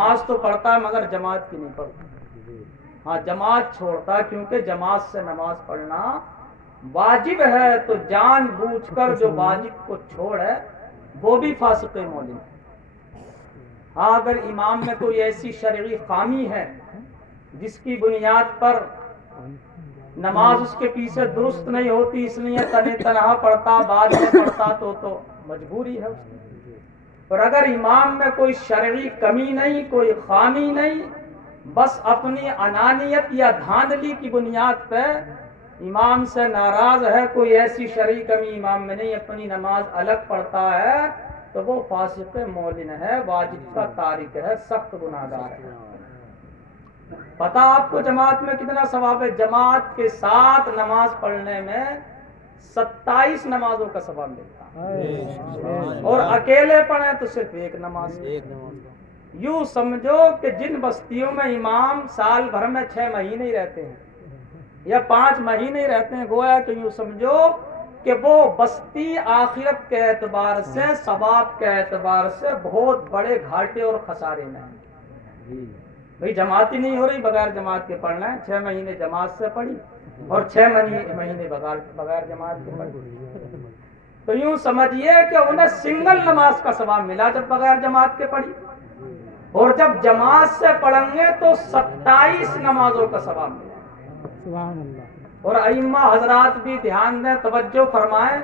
نماز تو پڑھتا ہے مگر جماعت کی نہیں پڑھتا. ہاں جماعت چھوڑتا ہے کیونکہ جماعت سے نماز پڑھنا واجب ہے، تو جان بوجھ کر جو واجب کو چھوڑے وہ بھی فاسق مولن ہے. ہاں اگر امام میں کوئی ایسی شرعی خامی ہے جس کی بنیاد پر نماز اس کے پیچھے درست نہیں ہوتی، اس لیے تنہا پڑھتا بعد میں پڑھتا تو مجبوری ہے اس کی. اور اگر امام میں کوئی شرعی کمی نہیں، کوئی خامی نہیں، بس اپنی انانیت یا دھاندلی کی بنیاد پہ امام سے ناراض ہے، کوئی ایسی شرعی کمی امام میں نہیں، اپنی نماز الگ پڑھتا ہے، تو وہ فاسق مولن ہے، واجب کا تارک ہے، سخت گناہگار ہے. پتا آپ کو جماعت میں کتنا ثواب ہے؟ جماعت کے ساتھ نماز پڑھنے میں 27 نمازوں کا ثواب ملتا ہے، اور اکیلے پڑھیں تو صرف ایک نماز. یوں سمجھو کہ جن بستیوں میں امام سال بھر میں 6 مہینے ہی رہتے ہیں یا 5 مہینے ہی رہتے ہیں، گویا کہ یوں سمجھو کہ وہ بستی آخرت کے اعتبار سے، ثواب کے اعتبار سے بہت بڑے گھاٹے اور خسارے میں ہیں. بھئی جماعت ہی نہیں ہو رہی، بغیر جماعت کے پڑھنا ہے. 6 مہینے جماعت سے پڑھی اور 6 مہینے بغیر جماعت کے پڑھی، تو یوں سمجھیے کہ انہیں سنگل نماز کا ثواب ملا جب بغیر جماعت کے پڑھی، اور جب جماعت سے پڑھیں گے تو 27 نمازوں کا ثواب ملا. اور ائمہ حضرات بھی دھیان دیں، توجہ فرمائیں،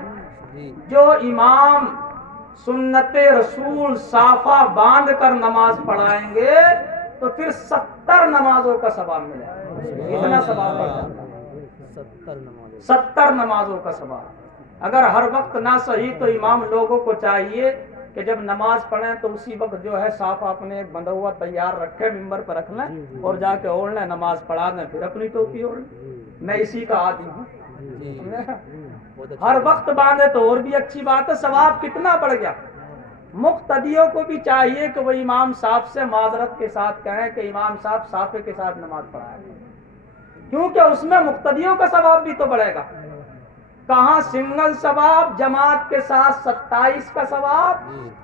جو امام سنت رسول صافہ باندھ کر نماز پڑھائیں گے تو پھر 70 نمازوں کا ثواب ملے گا. اتنا ثواب بڑھ جاتا ہے، 70 نمازوں کا ثواب. اگر ہر وقت نہ صحیح تو امام لوگوں کو چاہیے کہ جب نماز پڑھیں تو اسی وقت جو ہے صافہ اپنے بندھا ہوا تیار رکھے، ممبر پر رکھ لیں اور جا کے اوڑھ لیں، نماز پڑھا دیں، پھر اپنی ٹوپی اوڑھ لیں. میں اسی کا عادی ہوں. ہر وقت باندھے تو اور بھی اچھی بات ہے، ثواب کتنا بڑھ گیا. مقتدیوں کو بھی چاہیے کہ وہ امام صاحب سے معذرت کے ساتھ کہیں کہ امام صاحب صافے کے ساتھ نماز پڑھائیں، کیونکہ اس میں مقتدیوں کا ثواب بھی تو بڑھے گا. کہاں سنگل ثواب، جماعت کے ساتھ 27 کا ثواب،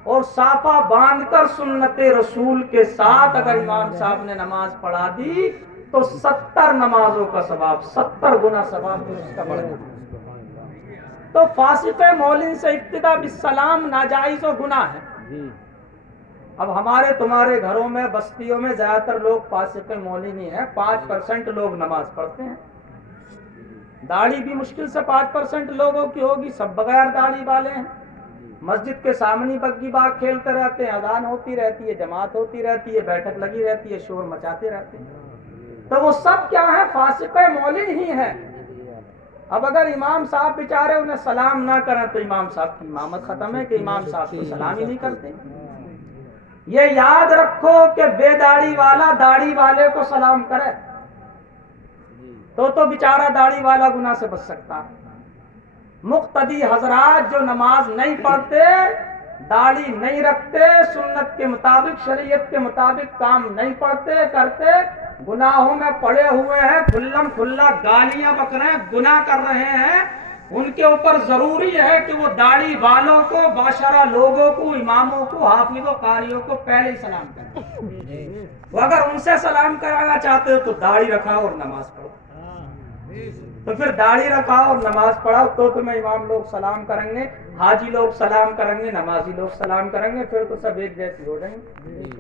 اور صافہ باندھ کر سنت رسول کے ساتھ اگر امام صاحب نے نماز پڑھا دی تو 70 نمازوں کا ثواب، 70 گنا ثواب پھر اس کا بڑھ گیا. تو فاسق مولن سے ابتدا بالسلام ناجائز و گناہ ہے. اب ہمارے تمہارے گھروں میں، بستیوں میں زیادہ تر لوگ فاسق مولن ہی ہیں، 5% لوگ نماز پڑھتے ہیں. داڑھی بھی مشکل سے 5% لوگوں کی ہوگی، سب بغیر داڑھی والے ہیں. مسجد کے سامنے بگی باغ کھیلتے رہتے ہیں، اذان ہوتی رہتی ہے، جماعت ہوتی رہتی ہے، بیٹھک لگی رہتی ہے، شور مچاتے رہتے ہیں. تو وہ سب کیا ہے؟ فاسق مولن ہی ہے. اب اگر امام صاحب بیچارے انہیں سلام نہ کریں تو امام صاحب کی امامت ختم ہے کہ امام صاحب کو سلام ہی نہیں کرتے. یہ یاد رکھو کہ بے داڑھی والا داڑھی والے کو سلام کرے تو بیچارہ داڑھی والا گناہ سے بچ سکتا ہے. مقتدی حضرات جو نماز نہیں پڑھتے، داڑھی نہیں رکھتے، سنت کے مطابق، شریعت کے مطابق کام نہیں پڑھتے کرتے، گناہوں میں پڑے ہوئے ہیں، کھلم کھلا گالیاں بک رہے ہیں، گناہ کر رہے ہیں، ان کے اوپر ضروری ہے کہ وہ داڑھی والوں کو، باشرہ لوگوں کو، اماموں کو، حافظوں قاریوں کو پہلے ہی سلام کریں. وہ اگر ان سے سلام کرانا چاہتے ہو تو داڑھی رکھاؤ اور نماز پڑھو. تو پھر داڑھی رکھاؤ اور نماز پڑھاؤ تو تمہیں امام لوگ سلام کریں گے، حاجی لوگ سلام کریں گے، نمازی لوگ سلام کریں گے، پھر تو سب ایک جیسی ہو جائیں گے،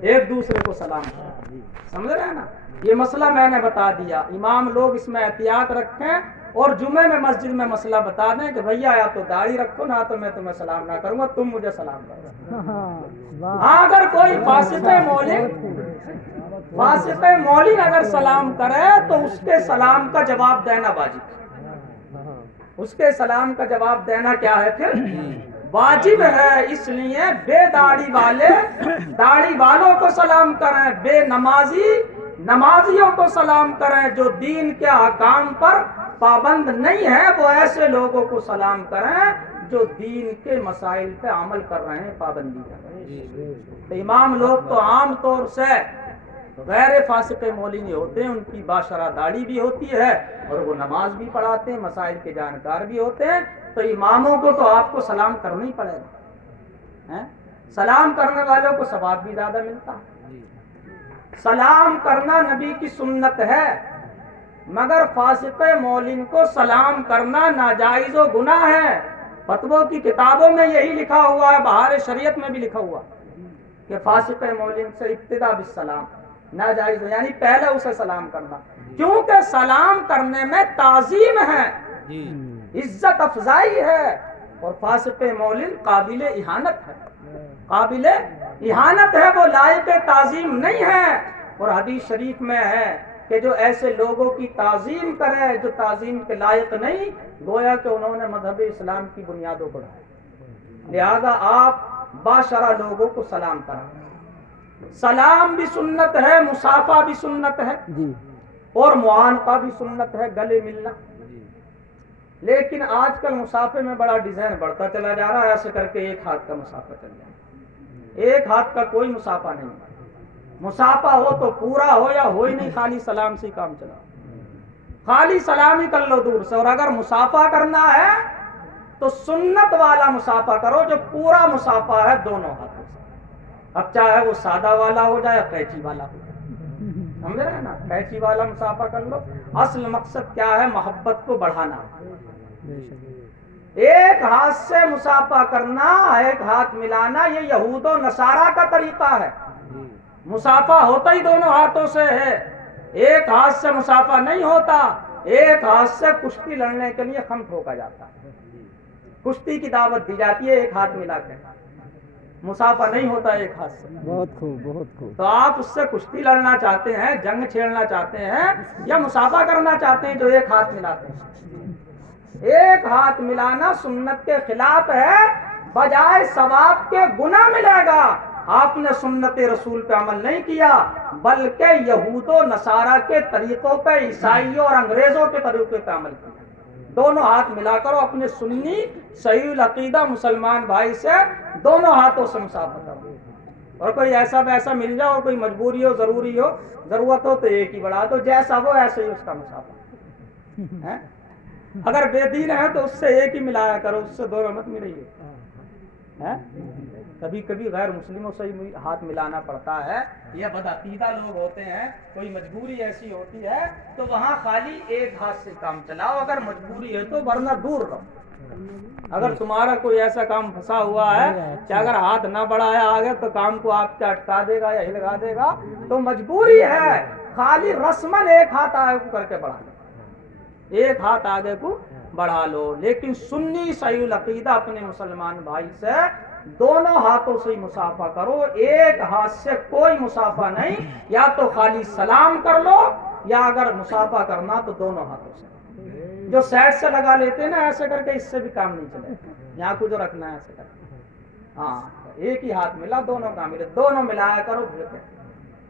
ایک دوسرے کو سلام کریں. سمجھ رہے ہیں نا؟ یہ مسئلہ میں نے بتا دیا. امام لوگ اس میں احتیاط رکھیں اور جمعے میں مسجد میں مسئلہ بتا دیں کہ بھیا یا تو داڑھی رکھو، نہ تو میں تمہیں سلام نہ کروں گا، تم مجھے سلام کرو. ہاں اگر کوئی فاسق مولن اگر سلام کرے تو اس کے سلام کا جواب دینا واجب ہے. اس کے سلام کا جواب دینا کیا ہے؟ پھر واجب ہے. اس لیے بے داڑھی والے داڑھی والوں کو سلام کریں، بے نمازی نمازیوں کو سلام کریں. جو دین کے احکام پر پابند نہیں ہے وہ ایسے لوگوں کو سلام کریں جو دین کے مسائل پہ عمل کر رہے ہیں، پابندی کر رہے ہیں. تو امام لوگ تو عام طور سے غیر فاسق مولن ہوتے ہیں، ان کی باشرہ داڑھی بھی ہوتی ہے اور وہ نماز بھی پڑھاتے ہیں، مسائل کے جانکار بھی ہوتے ہیں. تو اماموں کو تو آپ کو سلام کرنا ہی پڑے گا. سلام کرنے والوں کو ثواب بھی زیادہ ملتا ہے. سلام کرنا نبی کی سنت ہے، مگر فاسق مولن کو سلام کرنا ناجائز و گناہ ہے۔ فتووں کی کتابوں میں یہی لکھا ہوا ہے، بہار شریعت میں بھی لکھا ہوا کہ فاسق مولن سے ابتدا بالسلام ناجائز ہے، یعنی پہلے اسے سلام کرنا، کیونکہ سلام کرنے میں تعظیم ہے، عزت افزائی ہے، اور فاسق مولن قابل اہانت ہے، قابل اہانت ہے، وہ لائق تعظیم نہیں ہے۔ اور حدیث شریف میں ہے کہ جو ایسے لوگوں کی تعظیم کرے جو تعظیم کے لائق نہیں، گویا کہ انہوں نے مذہب اسلام کی بنیادوں کو ڈھایا۔ لہذا آپ باشرہ لوگوں کو سلام کریں۔ سلام بھی سنت ہے، مصافحہ بھی سنت ہے، اور معانقہ بھی سنت ہے، گلے ملنا۔ لیکن آج کل مصافحے میں بڑا ڈیزائن بڑھتا چلا جا رہا ہے، ایسے کر کے ایک ہاتھ کا مصافحہ چل جائے، ایک ہاتھ کا کوئی مصافحہ نہیں ہے۔ مصافحہ ہو تو پورا ہو یا ہو ہی نہیں، خالی سلام سے کام چلا، خالی سلام ہی کر لو دور سے۔ اور اگر مصافحہ کرنا ہے تو سنت والا مصافحہ کرو جو پورا مصافحہ ہے دونوں ہاتھوں سے، اب چاہے وہ سادہ والا ہو جائے یا قینچی والا ہو جائے، سمجھ رہے ہیں نا، قینچی والا مصافحہ کر لو۔ اصل مقصد کیا ہے؟ محبت کو بڑھانا۔ ایک ہاتھ سے مصافحہ کرنا، ایک ہاتھ ملانا، یہ یہود و نصارہ کا طریقہ ہے۔ مصافحہ ہوتا ہی دونوں ہاتھوں سے ہے، ایک ہاتھ سے مصافحہ نہیں ہوتا، ایک ہاتھ سے کشتی لڑنے کے لیے خم ٹھوکا جاتا ہے، کشتی کی دعوت دی جاتی ہے ایک ہاتھ ملا کے، مصافحہ نہیں ہوتا ایک ہاتھ سے۔ بہت خوب، بہت خوب۔ تو آپ اس سے کشتی لڑنا چاہتے ہیں، جنگ چھیڑنا چاہتے ہیں، یا مصافحہ کرنا چاہتے ہیں جو ایک ہاتھ ملاتے ہیں؟ ایک ہاتھ ملانا سنت کے خلاف ہے، بجائے ثواب کے گناہ ملے گا۔ آپ نے سنت رسول پہ عمل نہیں کیا، بلکہ یہود و نصارہ کے طریقوں پہ، عیسائیوں اور انگریزوں کے طریقے پہ عمل کیا۔ دونوں ہاتھ ملا کرو، اپنے سنی صحیح العقیدہ مسلمان بھائی سے دونوں ہاتھوں سے مصافحہ کرو۔ اور کوئی ایسا ویسا مل جائے اور کوئی مجبوری ہو، ضروری ہو، ضرورت ہو تو ایک ہی بڑھا دو، جیسا وہ ایسے ہی اس کا مصافحہ۔ اگر بے دین ہے تو اس سے ایک ہی ملایا کرو، اس سے دونوں مت ملائیے۔ کبھی کبھی غیر مسلموں سے ہی ہاتھ ملانا پڑتا ہے، یہ بدعقیدہ لوگ ہوتے ہیں، کوئی مجبوری ایسی ہوتی ہے تو وہاں خالی ایک ہاتھ سے کام چلاؤ اگر مجبوری ہے تو، ورنہ دور رہو۔ اگر تمہارا کوئی ایسا کام پھنسا ہوا ہے کہ اگر ہاتھ نہ بڑھایا آگے تو کام کو آپ کیا اٹکا دے گا یا ہلگا دے گا، تو مجبوری ہے، خالی رسمن ایک ہاتھ آگے کو کر کے بڑھا لو، ایک ہاتھ آگے کو بڑھا لو۔ لیکن سنی صحیح العقیدہ اپنے مسلمان بھائی سے دونوں ہاتھوں سے ہی مصافحہ کرو، ایک ہاتھ سے کوئی مصافحہ نہیں، یا تو خالی سلام کر لو، یا اگر مصافحہ کرنا تو دونوں ہاتھوں سے۔ جو سائڈ سے لگا لیتے ہیں نا ایسے کر کے، اس سے بھی کام نہیں چلے، یہاں کو جو رکھنا ہے ایسے کر کے، ہاں ایک ہی ہاتھ ملا، دونوں کام ملے، دونوں ملایا کرو۔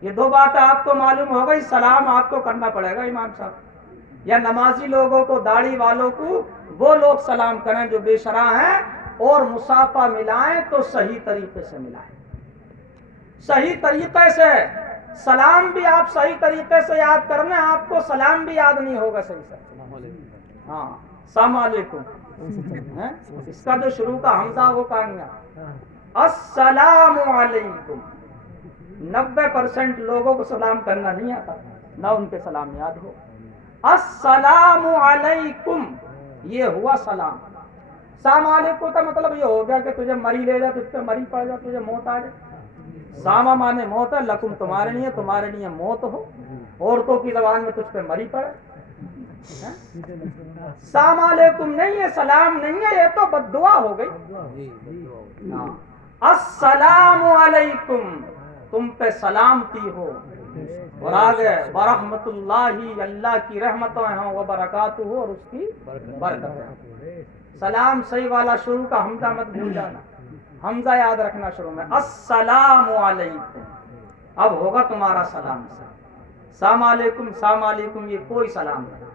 یہ دو باتیں آپ کو معلوم ہو گئی۔ سلام آپ کو کرنا پڑے گا امام صاحب، یا نمازی لوگوں کو، داڑھی والوں کو، وہ لوگ سلام کریں جو بے شرع ہیں، اور مصافحہ ملائیں تو صحیح طریقے سے ملائیں، صحیح طریقے سے۔ سلام بھی آپ صحیح طریقے سے یاد کرنا، آپ کو سلام بھی یاد نہیں ہوگا صحیح سے۔ ہاں السلام علیکم، اس کا جو شروع کا حمزہ وہ کامیاب، السلام علیکم۔ 90% لوگوں کو سلام کرنا نہیں آتا، نہ ان کے سلام یاد ہو۔ السلام علیکم یہ ہوا سلام۔ السلام علیکم کا مطلب یہ ہو گیا کہ تجھے مری لے جائے، تجھ پہ مری پڑ جائے، تجھے موت آ جائے۔ ساما مانے موت ہے، لکم تمہارے لیے، تمہارے لیے موت ہو، عورتوں کی زبان میں تجھ پہ مری پڑے۔ السلام علیکم نہیں ہے، سلام نہیں ہے، یہ تو بد دعا ہو گئی۔ السلام علیکم تم پہ سلامتی ہو، اور آگے ورحمت اللہ، اللہ کی رحمتیں ہوں، وبرکاتہ ہو، اور اس کی برکتیں۔ سلام صحیح والا شروع کا حمزہ مت بھول جانا، حمزہ یاد رکھنا شروع میں، السلام علیکم۔ اب ہوگا تمہارا سلام سے۔ السلام علیکم، السلام علیکم یہ کوئی سلام نہیں،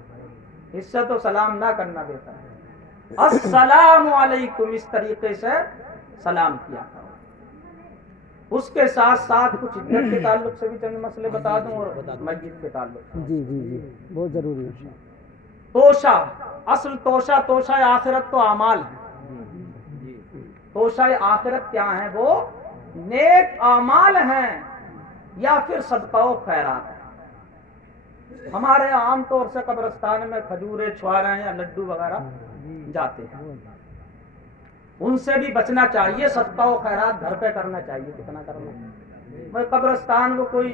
اس سے تو سلام نہ کرنا بہتر ہے۔ السلام علیکم اس طریقے سے سلام کیا کرو۔ اس کے ساتھ ساتھ کچھ عدت کے تعلق سے بھی چند مسئلے بتا دوں، اور مسجد کے تعلق سے۔ جی جی جی بہت ضروری ہے۔ توشہ، اصل توشہ، توشہ آخرت تو اعمال ہے۔ توشہ آخرت کیا ہیں؟ وہ نیک اعمال ہیں۔ یا پھر صدقہ و خیرات ہے۔ ہمارے یہاں عام طور سے قبرستان میں کھجورے چھوارے یا لڈو وغیرہ جاتے ہیں، ان سے بھی بچنا چاہیے۔ صدقہ و خیرات گھر پہ کرنا چاہیے، کتنا کرنا۔ میں قبرستان کو کوئی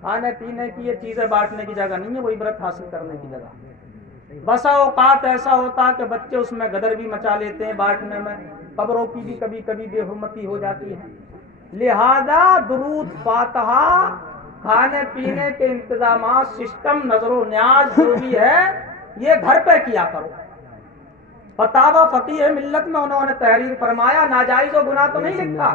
کھانے پینے کی یہ چیزیں بانٹنے کی جگہ نہیں ہے، وہ عبرت حاصل کرنے کی جگہ۔ بسا اوقات ایسا ہوتا کہ بچے اس میں غدر بھی مچا لیتے ہیں بانٹنے میں، قبروں کی بھی کبھی کبھی بے حرمتی ہو جاتی ہے۔ لہذا درود فاتحہ، کھانے پینے کے انتظامات، سسٹم، نظر و نیاز جو بھی ہے یہ گھر پہ کیا کرو۔ فتاوی فقیہ ملت میں انہوں نے تحریر فرمایا، ناجائز و گناہ تو نہیں لکھا،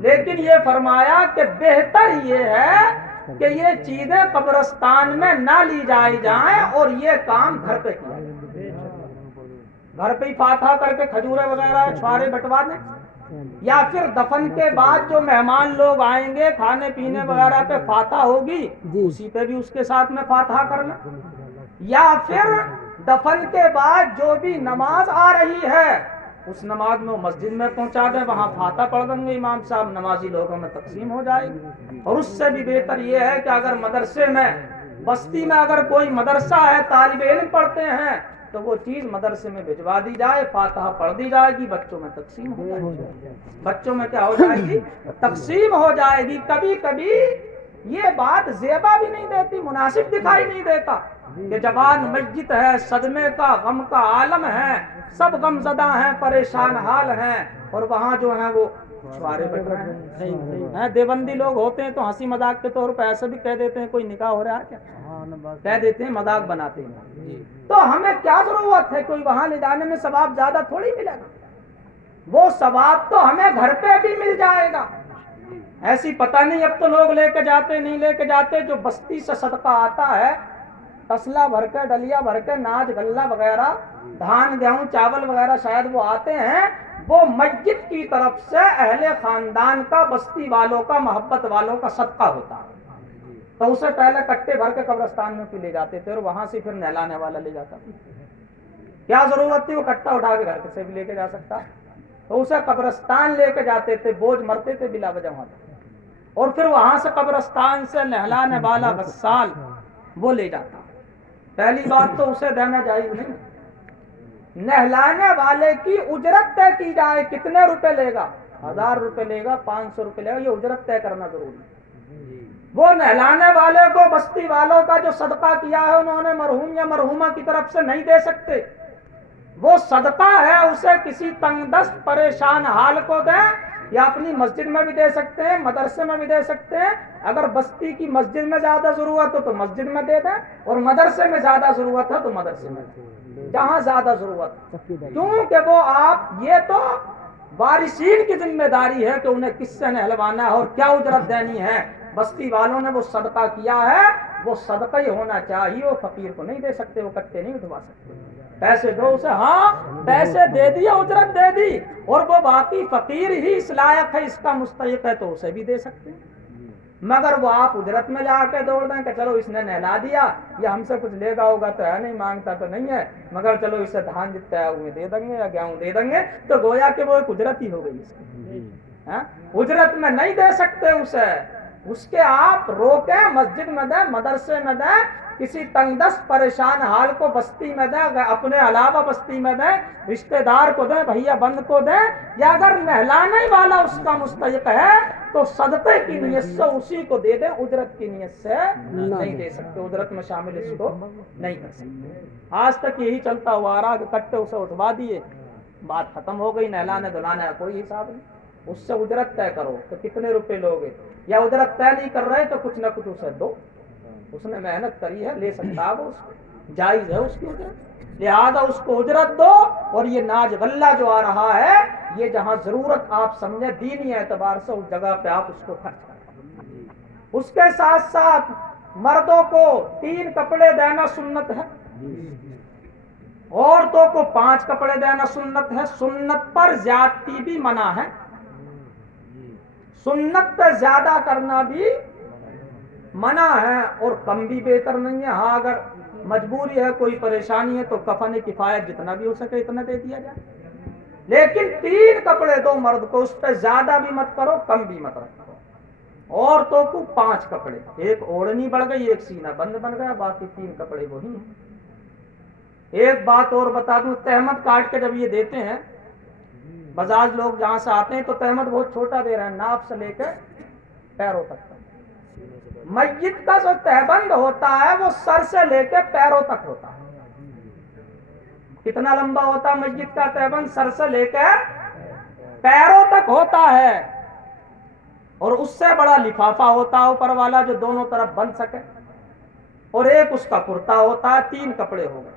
لیکن یہ فرمایا کہ بہتر یہ ہے کہ یہ چیزیں قبرستان میں نہ لی جائیں اور یہ کام گھر پہ کیا جائے۔ گھر پہ ہی فاتحہ کر کے کھجورے وغیرہ چھوارے بٹوا دیں، یا پھر دفن کے بعد جو مہمان لوگ آئیں گے کھانے پینے وغیرہ پہ فاتحہ ہوگی، اسی پہ بھی اس کے ساتھ میں فاتحہ کرنا، یا پھر دفن کے بعد جو بھی نماز آ رہی ہے اس نماز میں وہ مسجد میں پہنچا دیں، وہاں فاتحہ پڑھ دیں گے امام صاحب، نمازی لوگوں میں تقسیم ہو جائے گی۔ اور اس سے بھی بہتر یہ ہے کہ اگر مدرسے میں، بستی میں اگر کوئی مدرسہ ہے، طالب علم پڑھتے ہیں، تو وہ چیز مدرسے میں بھجوا دی جائے، فاتحہ پڑھ دی جائے گی، بچوں میں تقسیم ہو جائے گی۔ بچوں میں کیا ہو جائے گی؟ تقسیم ہو جائے گی۔ کبھی کبھی یہ بات زیبا بھی نہیں دیتی، مناسب دکھائی نہیں دیتا کہ جوان مسجد ہے، صدمے کا، غم کا عالم ہے، سب غم زدہ ہیں، پریشان حال ہیں، اور وہاں جو ہیں وہ چھوارے بٹ رہے ہیں۔ دیوبندی لوگ ہوتے ہیں تو ہنسی مذاق کے طور پر ایسے بھی کہہ دیتے ہیں کوئی نکاح ہو رہا ہے کیا، کہہ دیتے ہیں، مذاق بناتے ہیں۔ تو ہمیں کیا ضرورت ہے؟ کوئی وہاں لے جانے میں ثواب زیادہ تھوڑی ملے گا، وہ ثواب تو ہمیں گھر پہ بھی مل جائے گا۔ ایسی پتہ نہیں اب تو لوگ لے کے جاتے نہیں لے کے جاتے، جو بستی سے صدقہ آتا ہے، تسلا بھر کے، ڈلیا بھر کے، ناج غلہ وغیرہ، دھان گیہوں چاول وغیرہ شاید وہ آتے ہیں، وہ مسجد کی طرف سے اہل خاندان کا، بستی والوں کا، محبت والوں کا صدقہ ہوتا ہے۔ تو اسے پہلے کٹے بھر کے قبرستان میں پھر لے جاتے تھے، اور وہاں سے پھر نہلانے والا لے جاتا تھا۔ کیا ضرورت تھی وہ کٹا اٹھا کے گھر سے بھی لے کے جا سکتا، تو اسے قبرستان لے کے جاتے تھے، بوجھ مرتے تھے بلا وجہ وہاں تک، اور پھر وہاں سے قبرستان سے نہلانے والا غسال وہ لے جاتا۔ پہلی بات تو اسے دینا جائز نہیں، نہلانے والے کی اجرت طے کی جائے، کتنے روپے لے گا، 1000 روپے لے گا، 500 روپے لے گا، یہ اجرت طے کرنا ضروری ہے۔ وہ نہلانے والے کو بستی والوں کا جو صدقہ کیا ہے انہوں نے مرحوم یا مرحومہ کی طرف سے نہیں دے سکتے، وہ صدقہ ہے، اسے کسی تنگ دست پریشان حال کو دیں، یا اپنی مسجد میں بھی دے سکتے ہیں، مدرسے میں بھی دے سکتے ہیں۔ اگر بستی کی مسجد میں زیادہ ضرورت ہو تو مسجد میں دے دیں، اور مدرسے میں زیادہ ضرورت ہے تو مدرسے میں دیں، جہاں زیادہ ضرورت، کیونکہ وہ آپ، یہ تو وارثین کی ذمہ داری ہے کہ انہیں کس سے نہلوانا ہے اور کیا اجرت دینی ہے۔ بستی والوں نے وہ صدقہ کیا ہے، وہ صدقہ ہی ہونا چاہیے، وہ فقیر کو نہیں دے سکتے، وہ کٹے نہیں اٹھوا سکتے۔ پیسے دو اسے، ہاں پیسے دے دیا، اجرت دے دی، اور وہ باقی فقیر ہی اس لائق ہے، اس کا مستحق ہے، تو اسے بھی دے سکتے ہیں۔ مگر وہ آپ اجرت میں جا کے دوڑ دیں کہ چلو اس نے نہلا دیا، یہ ہم سے کچھ لے گا ہوگا تو ہے نہیں، مانگتا تو نہیں ہے، مگر چلو اسے دھان جتنا ہے وہ دے دیں گے یا گیہوں دے دیں گے، تو گویا کہ وہ ایک اجرت ہی ہو گئی اس کی۔ اجرت میں نہیں دے سکتے اسے، اس کے آپ روکیں، مسجد میں دیں، مدرسے میں دیں، کسی تنگ دست پریشان حال کو بستی میں دیں، اپنے علاوہ بستی میں دیں، رشتہ دار کو دیں، بھیا بند کو دیں، یا اگر نہلانے والا اس کا مستحق ہے تو صدقے کی نیت سے اسی کو دے دیں، اجرت کی نیت سے نہیں دے سکتے، اجرت میں شامل اس کو نہیں کر سکتے۔ آج تک یہی چلتا ہوا رہا کہ کٹے اسے اٹھوا دیے، بات ختم ہو گئی، نہلانے دھلانے کا کوئی حساب نہیں۔ اس سے اجرت طے کرو کہ کتنے روپے لوگے، یا اجرت طے نہیں کر رہے تو کچھ نہ کچھ اسے دو، اس نے محنت کری ہے، لے سکتا ہے وہ، جائز ہے اس کی اجرت، لہذا اس کو اجرت دو۔ اور یہ ناج غلہ جو آ رہا ہے، یہ جہاں ضرورت آپ سمجھے دینی اعتبار سے، اس جگہ پہ آپ اس کو خرچ کریں۔ اس کے ساتھ ساتھ مردوں کو 3 کپڑے دینا سنت ہے، عورتوں کو 5 کپڑے دینا سنت ہے۔ سنت پر زیادتی بھی منع ہے، سنت پہ زیادہ کرنا بھی منع ہے، اور کم بھی بہتر نہیں ہے۔ ہاں اگر مجبوری ہے، کوئی پریشانی ہے، تو کفن کفایت جتنا بھی ہو سکے اتنا دے دیا جائے، لیکن 3 کپڑے دو مرد کو، اس پہ زیادہ بھی مت کرو، کم بھی مت رکھو۔ عورتوں کو 5 کپڑے، ایک اوڑھنی بڑھ گئی، ایک سینہ بند بن گیا، باقی 3 کپڑے وہی ہیں۔ ایک بات اور بتا دوں، تہمت کاٹ کے جب یہ دیتے ہیں بجاج لوگ جہاں سے آتے ہیں تو تہمت بہت چھوٹا دے رہے ہیں، ناف سے لے کے پیروں تک کا۔ میت کا جو تہبند ہوتا ہے وہ سر سے لے کے پیروں تک ہوتا ہے۔ کتنا لمبا ہوتا ہے میت کا تہبند؟ سر سے لے کے پیروں تک ہوتا ہے، اور اس سے بڑا لفافہ ہوتا ہے اوپر والا جو دونوں طرف بن سکے، اور ایک اس کا کرتا ہوتا ہے۔ 3 کپڑے ہو گئے۔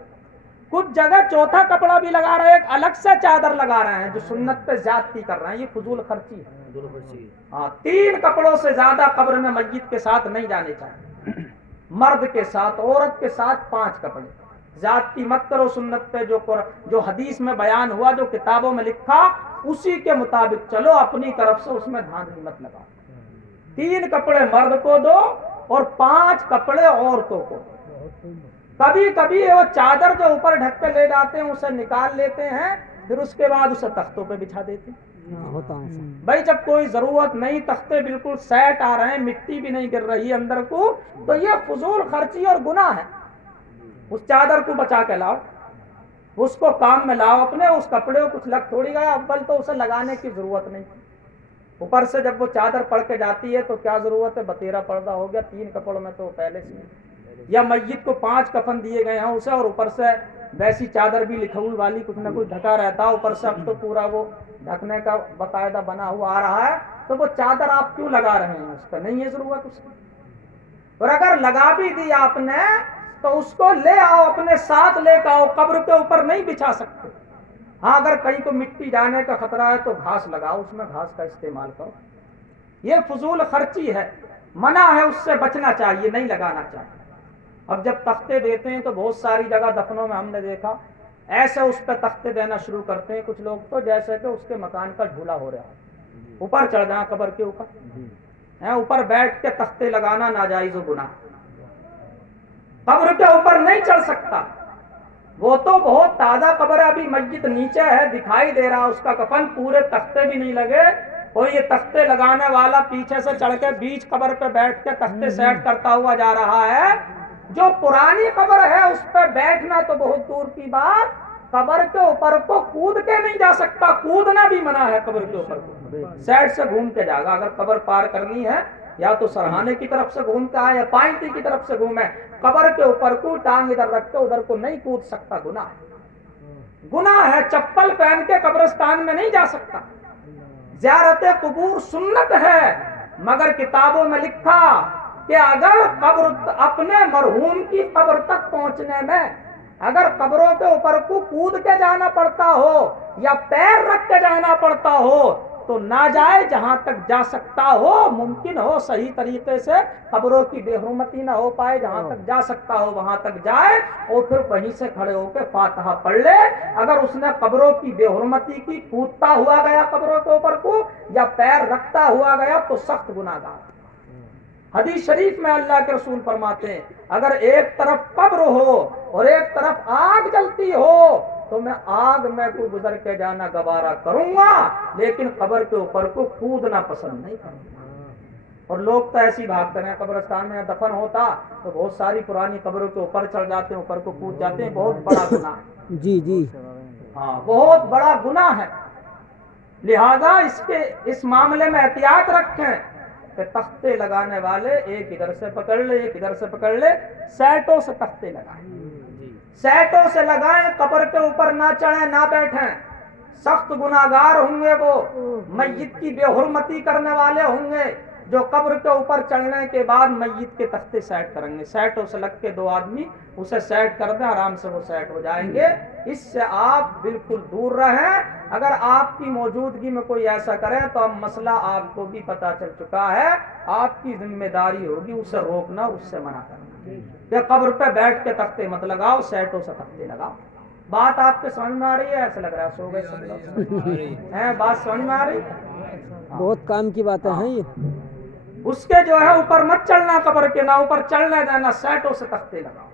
کچھ جگہ چوتھا کپڑا بھی لگا رہے ہیں، ایک الگ سے چادر لگا رہے ہیں جو سنت پہ زیادتی کر رہے ہیں، یہ فضول خرچی ہے۔ ہاں، 3 کپڑوں سے زیادہ قبر میں میت کے ساتھ نہیں جانے چاہیے، مرد کے ساتھ، عورت کے ساتھ 5 کپڑے۔ زیادتی مت کرو سنت پہ، جو حدیث میں بیان ہوا، جو کتابوں میں لکھا، اسی کے مطابق چلو، اپنی طرف سے اس میں دھاندلی مت لگا۔ 3 کپڑے مرد کو دو اور 5 کپڑے عورتوں کو۔ کبھی کبھی وہ چادر جو اوپر ڈھک کے لے جاتے ہیں اسے نکال لیتے ہیں، پھر اس کے بعد اسے تختوں پہ بچھا دیتے ہیں۔ ہوتا ہے بھائی جب کوئی ضرورت نہیں، تختے بالکل سیٹ آ رہے ہیں، مٹی بھی نہیں گر رہی ہے اندر کو، تو یہ فضول خرچی اور گناہ ہے۔ اس چادر کو بچا کے لاؤ، اس کو کام میں لاؤ اپنے، اس کپڑے کو کچھ لگ تھوڑی گیا، اول تو اسے لگانے کی ضرورت نہیں۔ اوپر سے جب وہ چادر پڑ کے جاتی ہے تو کیا ضرورت ہے، بتیرا پردہ ہو گیا 3 کپڑوں میں تو پہلے سے۔ یا میت کو 5 کفن دیے گئے ہیں اسے، اور اوپر سے ویسی چادر بھی لکھوئی والی کچھ نہ کچھ ڈھکا رہتا ہے، اوپر سے اب تو پورا وہ ڈھکنے کا باقاعدہ بنا ہوا آ رہا ہے، تو وہ چادر آپ کیوں لگا رہے ہیں؟ اس پہ نہیں ہے ضرورت اس کی۔ اور اگر لگا بھی دی آپ نے تو اس کو لے آؤ، اپنے ساتھ لے کے آؤ، قبر کے اوپر نہیں بچھا سکتے۔ ہاں، اگر کہیں کو مٹی جانے کا خطرہ ہے تو گھاس لگاؤ، اس میں گھاس کا استعمال کرو۔ یہ فضول خرچی ہے، منع ہے، اس سے بچنا چاہیے، نہیں لگانا چاہیے۔ اب جب تختے دیتے ہیں تو بہت ساری جگہ دفنوں میں ہم نے دیکھا ایسے اس پہ تختے دینا شروع کرتے ہیں کچھ لوگ، تو جیسے کہ اس کے مکان کا جھولا ہو رہا ہے، اوپر چڑھ جائیں قبر کے اوپر، اوپر بیٹھ کے تختے لگانا ناجائز و گناہ۔ قبر کے اوپر نہیں چڑھ سکتا، وہ تو بہت تازہ قبر ہے، ابھی میت نیچے ہے، دکھائی دے رہا اس کا کفن، پورے تختے بھی نہیں لگے، اور یہ تختے لگانے والا پیچھے سے چڑھ کے بیچ قبر پہ بیٹھ کے تختے سیٹ کرتا ہوا جا رہا ہے۔ جو پرانی قبر ہے اس پہ بیٹھنا تو بہت دور کی بات، قبر کے اوپر کو کود کے نہیں جا سکتا، کودنا بھی منع ہے قبر کے اوپر کو، سائڈ سے گھوم کے جاگا۔ اگر قبر پار کرنی ہے یا تو سرہانے کی طرف سے گھومتا ہے یا پائنٹی کی طرف سے گھومے، قبر کے اوپر کو ٹانگ ادھر رکھ کے ادھر کو نہیں کود سکتا، گناہ ہے، گناہ ہے۔ چپل پہن کے قبرستان میں نہیں جا سکتا۔ زیارت قبور سنت ہے، مگر کتابوں میں لکھا کہ اگر قبر اپنے مرحوم کی قبر تک پہنچنے میں اگر قبروں کے اوپر کو کود کے جانا پڑتا ہو یا پیر رکھ کے جانا پڑتا ہو تو نہ جائے، جہاں تک جا سکتا ہو، ممکن ہو صحیح طریقے سے قبروں کی بے حرمتی نہ ہو پائے، جہاں تک جا سکتا ہو وہاں تک جائے، اور پھر وہیں سے کھڑے ہو کے فاتحہ پڑھ لے۔ اگر اس نے قبروں کی بے حرمتی کی، کودتا ہوا گیا قبروں کے اوپر کو یا پیر رکھتا ہوا گیا، تو سخت گناہگار۔ حدیث شریف میں اللہ کے رسول فرماتے ہیں اگر ایک طرف قبر ہو اور ایک طرف آگ جلتی ہو تو میں آگ میں کو گزر کے جانا گوارا کروں گا، لیکن قبر کے اوپر کو کودنا پسند نہیں کروں گا۔ اور لوگ تو ایسی بھاگتے ہیں، قبرستان میں دفن ہوتا تو بہت ساری پرانی قبروں کے اوپر چڑھ جاتے ہیں، اوپر کو کود جاتے ہیں، بہت بڑا گناہ ہے۔ جی جی ہاں، بہت بڑا گناہ ہے، لہذا اس معاملے میں احتیاط رکھیں کہ تختے لگانے والے ایک ادھر سے پکڑ لے، ایک ادھر سے پکڑ لے، سیٹوں سے تختے لگائیں، سیٹوں سے لگائیں، قبر کے اوپر نہ چڑھیں نہ بیٹھیں، سخت گناہگار ہوں گے وہ، میت کی بے حرمتی کرنے والے ہوں گے جو قبر کے اوپر چڑھنے کے بعد میت کے تختے سیٹ کریں گے، سیٹوں سے لگ کے 2 آدمی اسے سیٹ کر دیں، آرام سے وہ سیٹ ہو جائیں گے۔ اس سے آپ بالکل دور رہیں۔ اگر آپ کی موجودگی میں کوئی ایسا کرے تو اب مسئلہ آپ کو بھی پتا چل چکا ہے، آپ کی ذمہ داری ہوگی اسے روکنا، اس سے منع کرنا کہ قبر پہ بیٹھ کے تختے مت لگاؤ، سیٹوں سے تختے لگاؤ۔ بات آپ کے سمجھ میں آ رہی ہے؟ ایسا لگ رہا ہے سو گئے سب لوگ ہیں، بات سمجھ میں آ رہی؟ بہت کام کی باتیں ہیں یہ۔ اس کے جو ہے اوپر مت چڑھنا، قبر کے نہ اوپر چڑھنے دینا، سیٹوں سے تختے لگاؤ۔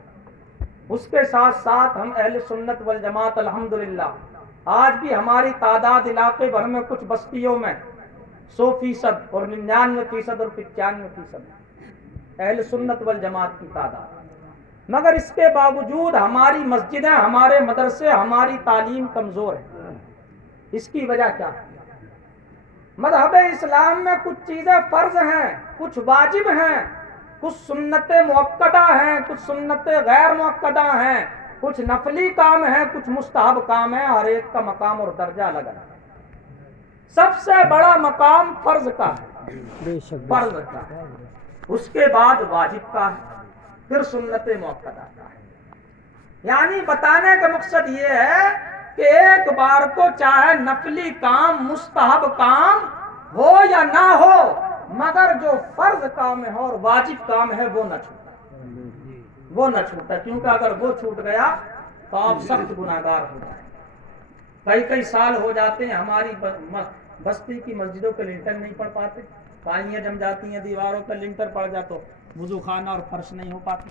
اس کے ساتھ ساتھ ہم اہل سنت والجماعت الحمدللہ آج بھی ہماری تعداد علاقے بھر میں کچھ بستیوں میں 100% اور 99% اور 95% اہل سنت والجماعت کی تعداد، مگر اس کے باوجود ہماری مسجدیں، ہمارے مدرسے، ہماری تعلیم کمزور ہے۔ اس کی وجہ کیا ہے؟ مذہب اسلام میں کچھ چیزیں فرض ہیں، کچھ واجب ہیں، کچھ سنتیں مؤکدہ ہیں، کچھ سنتیں غیر مؤکدہ ہیں، کچھ نفلی کام ہیں، کچھ مستحب کام ہیں، ہر ایک کا مقام اور درجہ الگ ہے۔ سب سے بڑا مقام فرض کا ہے، بے شک فرض کا ہے، اس کے بعد واجب کا ہے، پھر سنت مؤکدہ کا ہے۔ یعنی بتانے کا مقصد یہ ہے کہ ایک بار کو چاہے نفلی کام، مستحب کام ہو یا نہ ہو، مگر جو فرض کام ہے اور واجب کام ہے وہ نہ چھوٹے، وہ نہ چھوٹا، کیونکہ اگر وہ چھوٹ گیا تو آپ سخت گناہگار ہو جائیں۔ کئی سال ہو جاتے ہیں ہماری بستی کی مسجدوں پہ لنٹر نہیں پڑ پاتے، پائیاں جم جاتی ہیں دیواروں پر، لنٹر پڑ جا تو وضو خانہ اور فرش نہیں ہو پاتے۔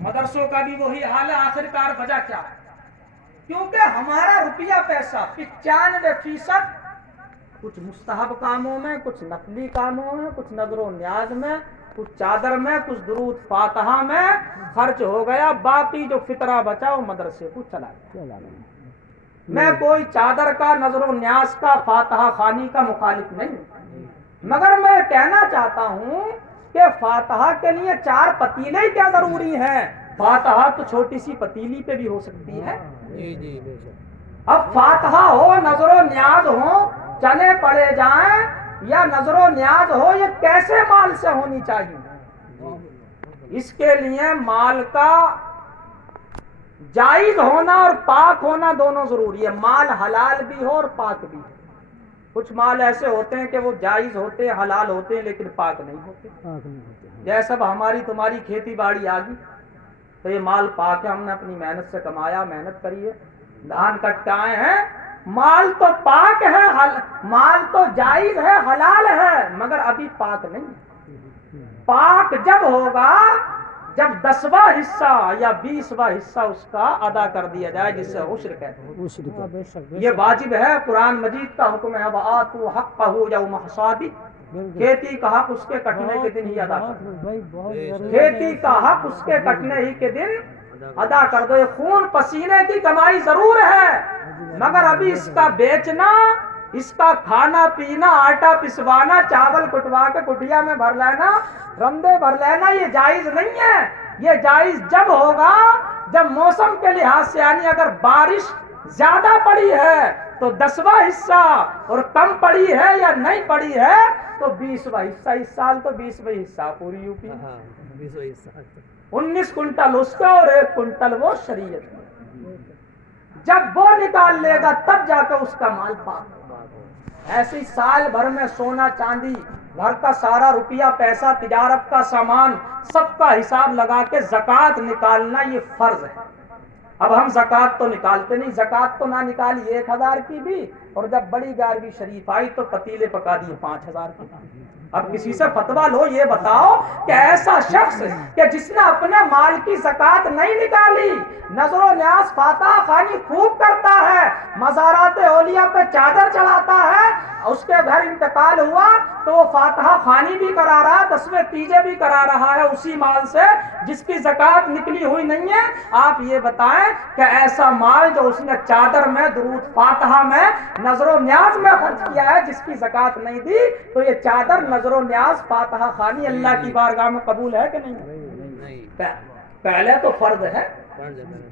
مدرسوں کا بھی وہی حال ہے۔ آخر کار وجہ کیا ہے؟ کیونکہ ہمارا روپیہ پیسہ 95% کچھ مستحب کاموں میں، کچھ نفلی کاموں میں، کچھ نظر و نیاز میں، کچھ چادر میں، کچھ درود فاتحہ میں خرچ ہو گیا، باقی جو فطرہ بچا وہ مدرسے کو چلا گیا۔ میں کوئی چادر کا، نظر و نیاز کا، فاتحہ خوانی کا مخالف نہیں، مگر میں کہنا چاہتا ہوں کہ فاتحہ کے لیے 4 پتیلے ہی کیا ضروری ہیں؟ فاتحہ تو چھوٹی سی پتیلی پہ بھی ہو سکتی ہے۔ اب فاتحہ ہو، نظر و نیاز ہو، چنے پڑے جائیں یا نظر و نیاز ہو، یہ کیسے مال سے ہونی چاہیے؟ اس کے لیے مال کا جائز ہونا اور پاک ہونا دونوں ضروری ہے۔ مال حلال بھی ہو اور پاک بھی ہو۔ کچھ مال ایسے ہوتے ہیں کہ وہ جائز ہوتے ہیں، حلال ہوتے ہیں، لیکن پاک نہیں ہوتے۔ جیسے اب ہماری تمہاری کھیتی باڑی آ گئی تو یہ مال پاک ہے، ہم نے اپنی محنت سے کمایا، محنت کری ہے، دھان کٹ کے آئے ہیں، مال تو پاک ہے، مال تو جائز ہے، حلال ہے، مگر ابھی پاک نہیں۔ پاک جب ہوگا جب 10واں حصہ یا 20واں حصہ اس کا ادا کر دیا جائے، جسے عشر کہتے ہیں۔ یہ واجب ہے، قرآن مجید کا حکم ہے، وَآتُوا حَقَّهُ يَوْمَ حَصَادِهِ، کھیتی کا حق اس کے کٹنے کے دن ہی ادا کر دو، کھیتی کا حق اس کے کٹنے ہی کے دن ادا کر دو۔ یہ خون پسینے کی کمائی ضرور ہے، مگر ابھی اس کا بیچنا، اس کا کھانا پینا، آٹا پسوانا، چاول کٹوا کے کٹیا میں بھر لینا، رندے بھر لینا، یہ جائز نہیں ہے۔ یہ جائز جب ہوگا جب موسم کے لحاظ سے، یعنی اگر بارش زیادہ پڑی ہے تو 10واں حصہ، اور کم پڑی ہے یا نہیں پڑی ہے تو 20واں حصہ۔ اس سال تو 20واں حصہ پوری یوپی، 19 کنٹل اس کا اور 1 کنٹل وہ شریعت میں۔ جب وہ نکال لے گا تب جا کر اس کا مال پاک ہوگا۔ ایسی سال بھر میں سونا چاندی، گھر کا سارا روپیہ پیسہ، تجارت کا سامان، سب کا حساب لگا کے زکوٰۃ نکالنا یہ فرض ہے۔ اب ہم زکوٰۃ تو نکالتے نہیں، زکوٰۃ تو نہ نکالی 1000 کی بھی، اور جب بڑی 11ویں شریف آئی تو پتیلے پکا دیے 5000 کی۔ اب کسی سے فتویٰ لو، یہ بتاؤ کہ ایسا شخص کہ جس نے اپنے مال کی زکوٰۃ نہیں نکالی، نظر و نیاز، فاتحہ خوانی خوب کرتا ہے، مزارات اولیاء پہ چادر چڑھاتا ہے، اس کے گھر انتقال ہوا تو وہ فاتحہ خوانی بھی کرا رہا ہے، 10ویں تیجے بھی کرا رہا ہے اسی مال سے جس کی زکوٰۃ نکلی ہوئی نہیں ہے۔ آپ یہ بتائیں کہ ایسا مال جو اس نے چادر میں، درود فاتحہ میں، نظر و نیاز میں خرچ کیا ہے، جس کی زکوٰۃ نہیں دی، تو یہ چادر، نظر و نیاز، فاتحہ خوانی اللہ کی بارگاہ میں قبول ہے کہ نہیں؟ پہلے تو فرض ہے،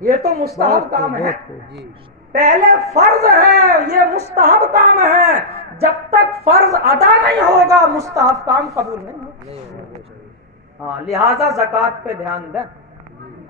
یہ تو مستحب کام ہے، پہلے فرض ہے، یہ مستحب کام ہے۔ جب تک فرض ادا نہیں ہوگا مستحب کام قبول نہیں ہوگا۔ ہاں، لہذا زکوٰۃ پہ دھیان دیں۔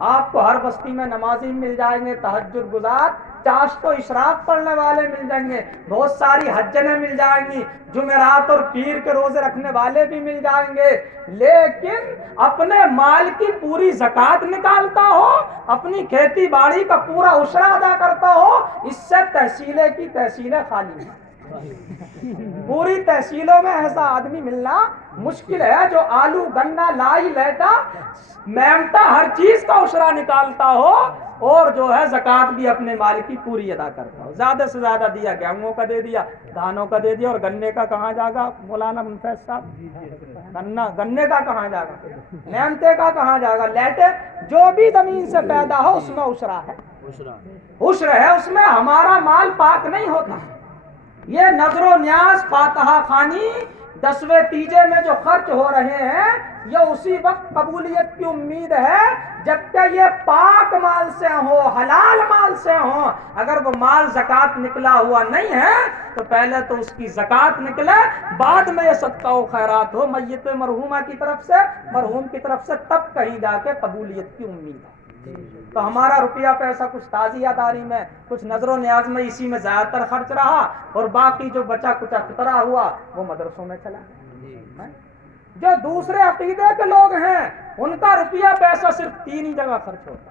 آپ کو ہر بستی میں نمازی مل جائیں گے، تہجد گزار، چاشت و اشراق پڑھنے والے مل جائیں گے، بہت ساری حجنیں مل جائیں گی، جمعرات اور پیر کے روزے رکھنے والے بھی مل جائیں گے، لیکن اپنے مال کی پوری زکوٰۃ نکالتا ہو، اپنی کھیتی باڑی کا پورا عشرہ ادا کرتا ہو، اس سے تحصیلیں کی تحصیلیں خالی ہیں۔ پوری تحصیلوں میں ایسا آدمی ملنا مشکل ہے جو آلو گنا لائی لیتا میمتا ہر چیز کا عشرہ نکالتا ہو اور جو ہے زکوٰۃ بھی اپنے مال کی پوری ادا کرتا ہو. زیادہ سے زیادہ دیا گیہوں کا دے دیا, دھانوں کا دے دیا, اور گنے کا کہاں جاگا مولانا منفیس صاحب؟ گنے کا کہاں جاگا, میمتے کا کہاں جاگا؟ لیٹے جو بھی زمین سے پیدا ہو اس میں عشرہ ہے, عشر ہے, اس میں ہمارا مال پاک نہیں ہوتا. یہ نظر و نیاز فاتحہ خوانی 10ویں تیجے میں جو خرچ ہو رہے ہیں یہ اسی وقت قبولیت کی امید ہے جب کہ یہ پاک مال سے ہو, حلال مال سے ہو. اگر وہ مال زکوٰۃ نکلا ہوا نہیں ہے تو پہلے تو اس کی زکوٰۃ نکلے, بعد میں یہ صدقہ و خیرات ہو میت مرحومہ کی طرف سے, مرحوم کی طرف سے, تب کہیں جا کے قبولیت کی امید ہے. تو ہمارا روپیہ پیسہ کچھ تعزیہ داری میں, کچھ نظر و نیاز میں, اسی میں زیادہ تر خرچ رہا, اور باقی جو بچا کچا فطرہ ہوا وہ مدرسوں میں چلا. جو دوسرے عقیدے کے لوگ ہیں ان کا روپیہ پیسہ صرف 3 ہی جگہ خرچ ہوتا,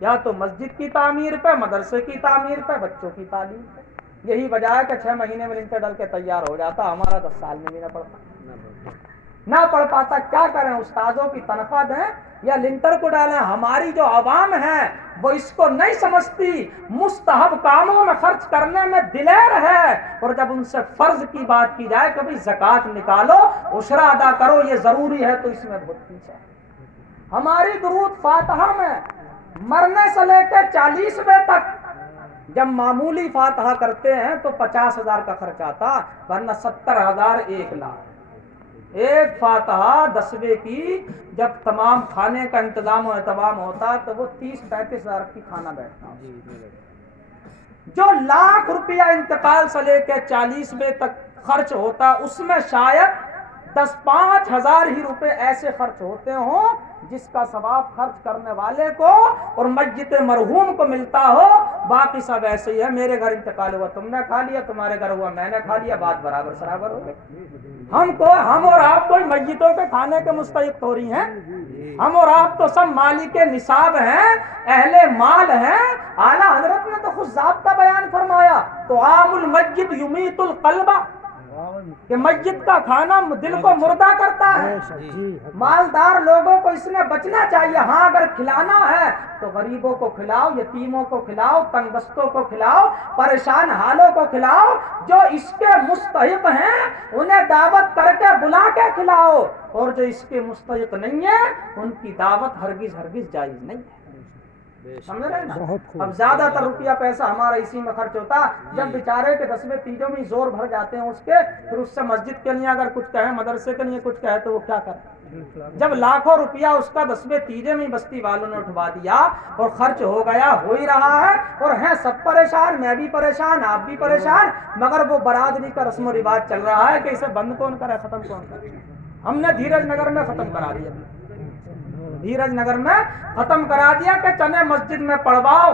یا تو مسجد کی تعمیر پہ, مدرسے کی تعمیر پہ, بچوں کی تعلیم پہ. یہی وجہ ہے کہ 6 مہینے میں لنٹر ڈل کے تیار ہو جاتا, ہمارا 10 سال میں بھی نہ پڑھ پاتا. کیا کریں, استادوں کی تنخواہ دیں یا لنٹر کو ڈالیں؟ ہماری جو عوام ہے وہ اس کو نہیں سمجھتی, مستحب کاموں میں خرچ کرنے میں دلیر ہے, اور جب ان سے فرض کی بات کی جائے کہ بھئی زکوٰۃ نکالو, عشرہ ادا کرو, یہ ضروری ہے, تو اس میں بہت پیچھے. ہماری درود فاتحہ میں مرنے سے لے کے 40ویں تک جب معمولی فاتحہ کرتے ہیں تو 50,000 کا خرچ آتا, ورنہ 70,000 1 لاکھ. ایک فاتحہ 10ویں کی جب تمام کھانے کا انتظام و اہتمام ہوتا تو وہ 30-35,000 کی کھانا بیٹھتا. جو لاکھ روپیہ انتقال سے لے کے 40ویں تک خرچ ہوتا, اس میں شاید 10-5 ہزار ہی روپے ایسے خرچ ہوتے ہوں جس کا ثواب خرچ کرنے والے کو اور میت مرحوم کو ملتا ہو. باقی سب ایسے ہی ہے, میرے گھر انتقال ہوا تم نے کھا لیا, تمہارے گھر ہوا میں نے کھا لیا, بات برابر سرابر ہو گئی. ہم اور آپ کوئی میتوں کے کھانے کے مستحق تھوڑی ہیں, ہم اور آپ تو سب مالک نصاب ہیں, اہل مال ہیں. اعلیٰ حضرت نے تو خود ضابطہ بیان فرمایا, تو عام المیت یمیت القلب, کہ میت کا کھانا دل کو مردہ کرتا ہے. مالدار لوگوں کو اس میں بچنا چاہیے. ہاں اگر کھلانا ہے تو غریبوں کو کھلاؤ, یتیموں کو کھلاؤ, تنگ دستوں کو کھلاؤ, پریشان حالوں کو کھلاؤ. جو اس کے مستحق ہیں انہیں دعوت کر کے بلا کے کھلاؤ, اور جو اس کے مستحق نہیں ہیں ان کی دعوت ہرگز جائز نہیں ہے. سمجھ رہے نا؟ اب زیادہ تر روپیہ پیسہ ہمارا اسی میں خرچ ہوتا. جب بیچارے کے 10ویں تیجوں میں زور بھر جاتے ہیں اس کے, پھر اس سے مسجد کے لیے اگر کچھ کہے, مدرسے کے لیے کچھ کہے تو وہ کیا کرے؟ جب لاکھوں روپیہ اس کا 10ویں تیجے میں بستی والوں نے اٹھوا دیا اور خرچ ہو گیا, ہو ہی رہا ہے, اور ہیں سب پریشان, میں بھی پریشان, آپ بھی پریشان, مگر وہ برادری کا رسم و رواج چل رہا ہے کہ اسے بند کون کرے, ختم کون کرے. ہم نے دھیرج نگر میں ختم کرا دیا, دھیرج نگر میں ختم کرا دیا کہ چنے مسجد میں پڑھواؤ.